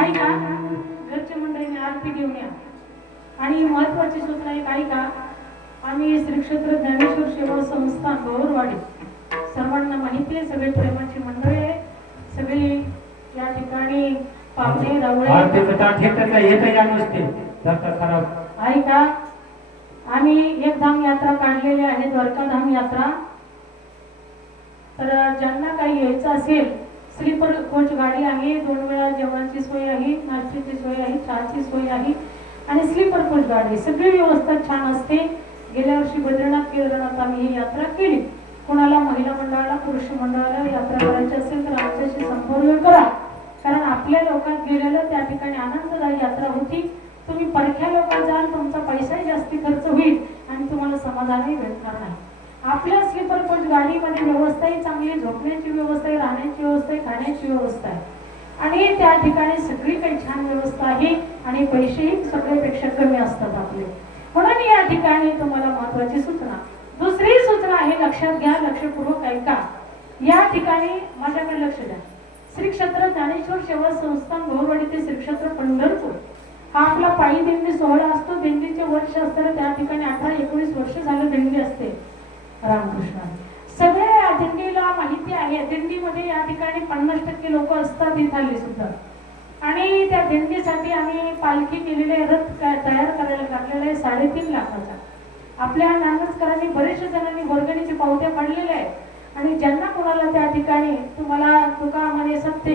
ऐका, घरच्या मंडळीने आरती घेऊन या. आणि महत्वाची सूचना एक ऐका, आम्ही श्री क्षेत्र ज्ञानेश्वर सेवा संस्थान गौरवाडी, सर्वांना माहिती आहे, सगळे प्रेमाची मंडळी आहे, सगळी या ठिकाणी पाहुणे रावळे. ऐका, आम्ही एक धाम यात्रा काढलेली आहे, द्वारका धाम यात्रा. तर ज्यांना काही यायचं असेल, स्लीपर कोच गाडी आहे, 2 वेळा जेवणाची सोय आहे, नाश्त्याची सोय आहे, चहाची सोय आहे आणि स्लीपर कोच गाडी, सगळी व्यवस्था छान असते. गेल्या वर्षी बद्रीनाथ केदारनाथ आम्ही ही यात्रा केली. कोणाला महिला मंडळाला, पुरुष मंडळाला यात्रा करायची असेल तर आमच्याशी संपर्क करा, कारण आपल्या लोकात गेलेलं त्या ठिकाणी आनंददायी यात्रा होती. तुम्ही परख्या लोकात जाल, तुमचा पैसाही जास्ती खर्च होईल आणि तुम्हाला समाधानही भेटणार नाही. आपल्या स्लीपर कोच गाडीमध्ये व्यवस्थाही चांगली, झोपण्याची व्यवस्था आहे, राहण्याची व्यवस्था आहे, खाण्याची व्यवस्था आहे आणि त्या ठिकाणी सगळी काही छान व्यवस्था आहे आणि पैसेही सगळ्यापेक्षा कमी असतात आपले. म्हणून या ठिकाणी तुम्हाला महत्वाची सूचना. दुसरी सूचना आहे, लक्षात घ्या, लक्षपूर्वक ऐका. या ठिकाणी माझ्याकडे लक्ष द्या. श्री क्षेत्र ज्ञानेश्वर सेवा संस्थान गौरवाडी ते श्री क्षेत्र पंढरपूर हा आपला पायी दिंडी सोहळा असतो. दिंडीचे वर्ष असताना त्या ठिकाणी 18-19 वर्ष झालं दिंडी असते. रामकृष्ण सगळ्या दिंडीला माहिती आहे. दिंडीमध्ये या ठिकाणी 50% लोक असतात इथाली सुद्धा. आणि त्या दिंडीसाठी आम्ही पालखी केलेले रथ तयार करायला टाकलेला आहे 3.5 लाखाचा. आपल्या नानसकरांनी बरेचशे जणांनी वर्गणीची पावत्या काढलेल्या आहेत आणि ज्यांना कोणाला त्या ठिकाणी तुम्हाला तुका म्हणे सत्य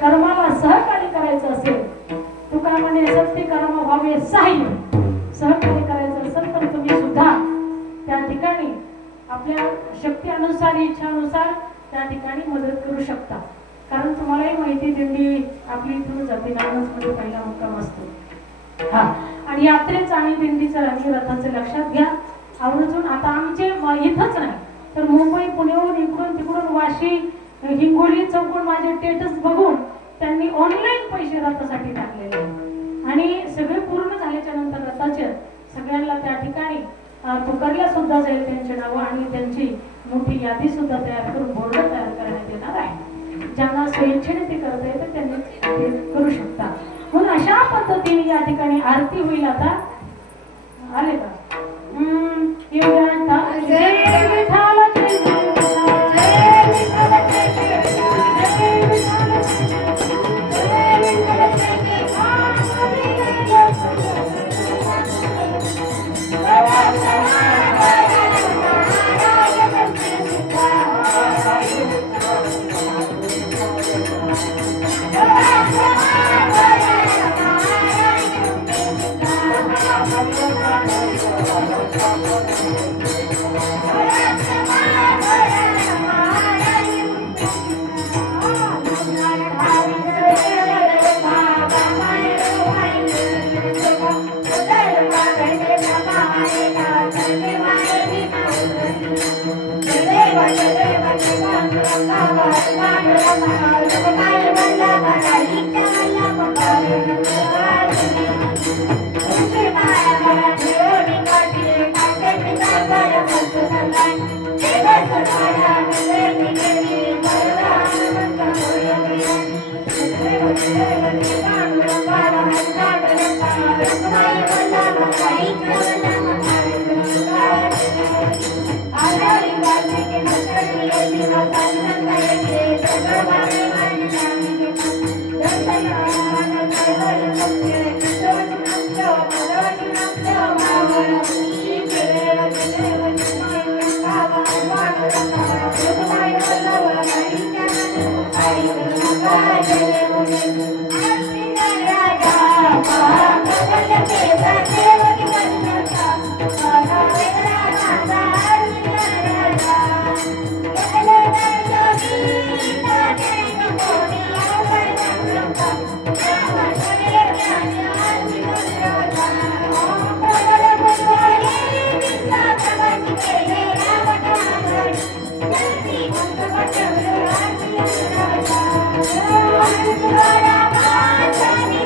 कर्माला सहकार्य करायचं असेल, तुका म्हणे सत्य कर्म व्हावे सहाय्य, सहकार्य करायचं असेल तर तुम्ही सुद्धा त्या ठिकाणी आपल्या शक्ती अनुसार, इच्छानुसार त्या ठिकाणी मदत करू शकता. कारण तुम्हालाही माहिती दिंडी आपली इथून जाते, नानसमध्ये पहिला मुक्काम असतो. हा, आणि यात्रेचं आणि दिंडीचं आणि रथाचं लक्षात घ्या आवर्जून. आता आमचे इथंच नाही तर मुंबई, पुण्याहून, इकडून तिकडून, वाशी, हिंगोली, चौकून माझे स्टेटस बघून त्यांनी ऑनलाईन पैसे रथासाठी टाकलेले आणि सगळे पूर्ण झाल्याच्या नंतर रथाचे सगळ्यांना त्या ठिकाणी पुकारल्या सुद्धा जाईल त्यांचे नाव आणि त्यांची मोठी यादी सुद्धा तयार करून बोर्ड तयार करण्यात येणार आहे. ज्यांना स्वेच्छेने ते करता येतं त्यांनी ते करू शकता. म्हणून अशा पद्धतीने या ठिकाणी आरती होईल. आता आले का? रखुमाई बोला मकाई बोला आधारी बाजी के मस्ती ये दिवा संत ये सदा बारे मन जाने दर्शन आनंद करवल मुक्ति सोच नंदो मनोज नंदो भावना की केवल केवल कावा वाण रखुमाई बोला मकाई मकाई बोला जले मुने राजा पागल के देव की वंदना सारा मेरा राजा राजा कहले जोगी ताके कोनी आवर रंगा रामा करे ज्ञान आदि राजा पागल भगवान दिशा समझ के रावण जल्दी बंद बटो आदि राजा तुम्हारा जानी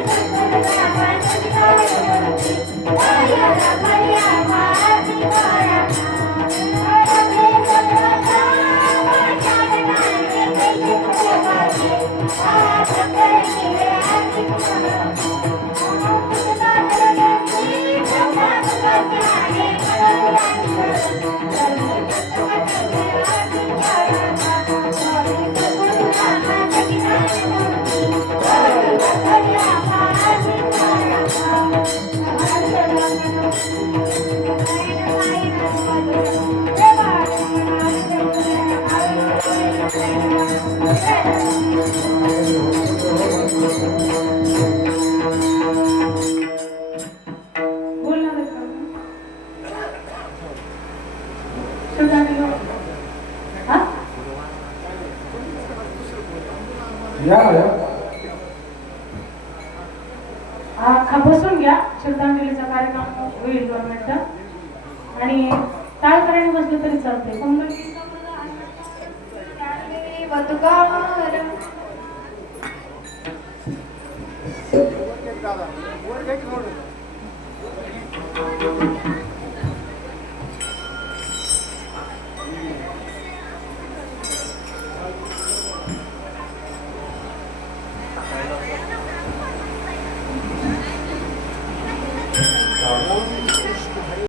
बोलणार आहे का? श्रद्धांजली हो. हा? बसून घ्या. श्रद्धांजलीचा कार्यक्रम होईल 2 मिनिटं आणि टाळकऱ्याने बसले तरी चालते. वतुकार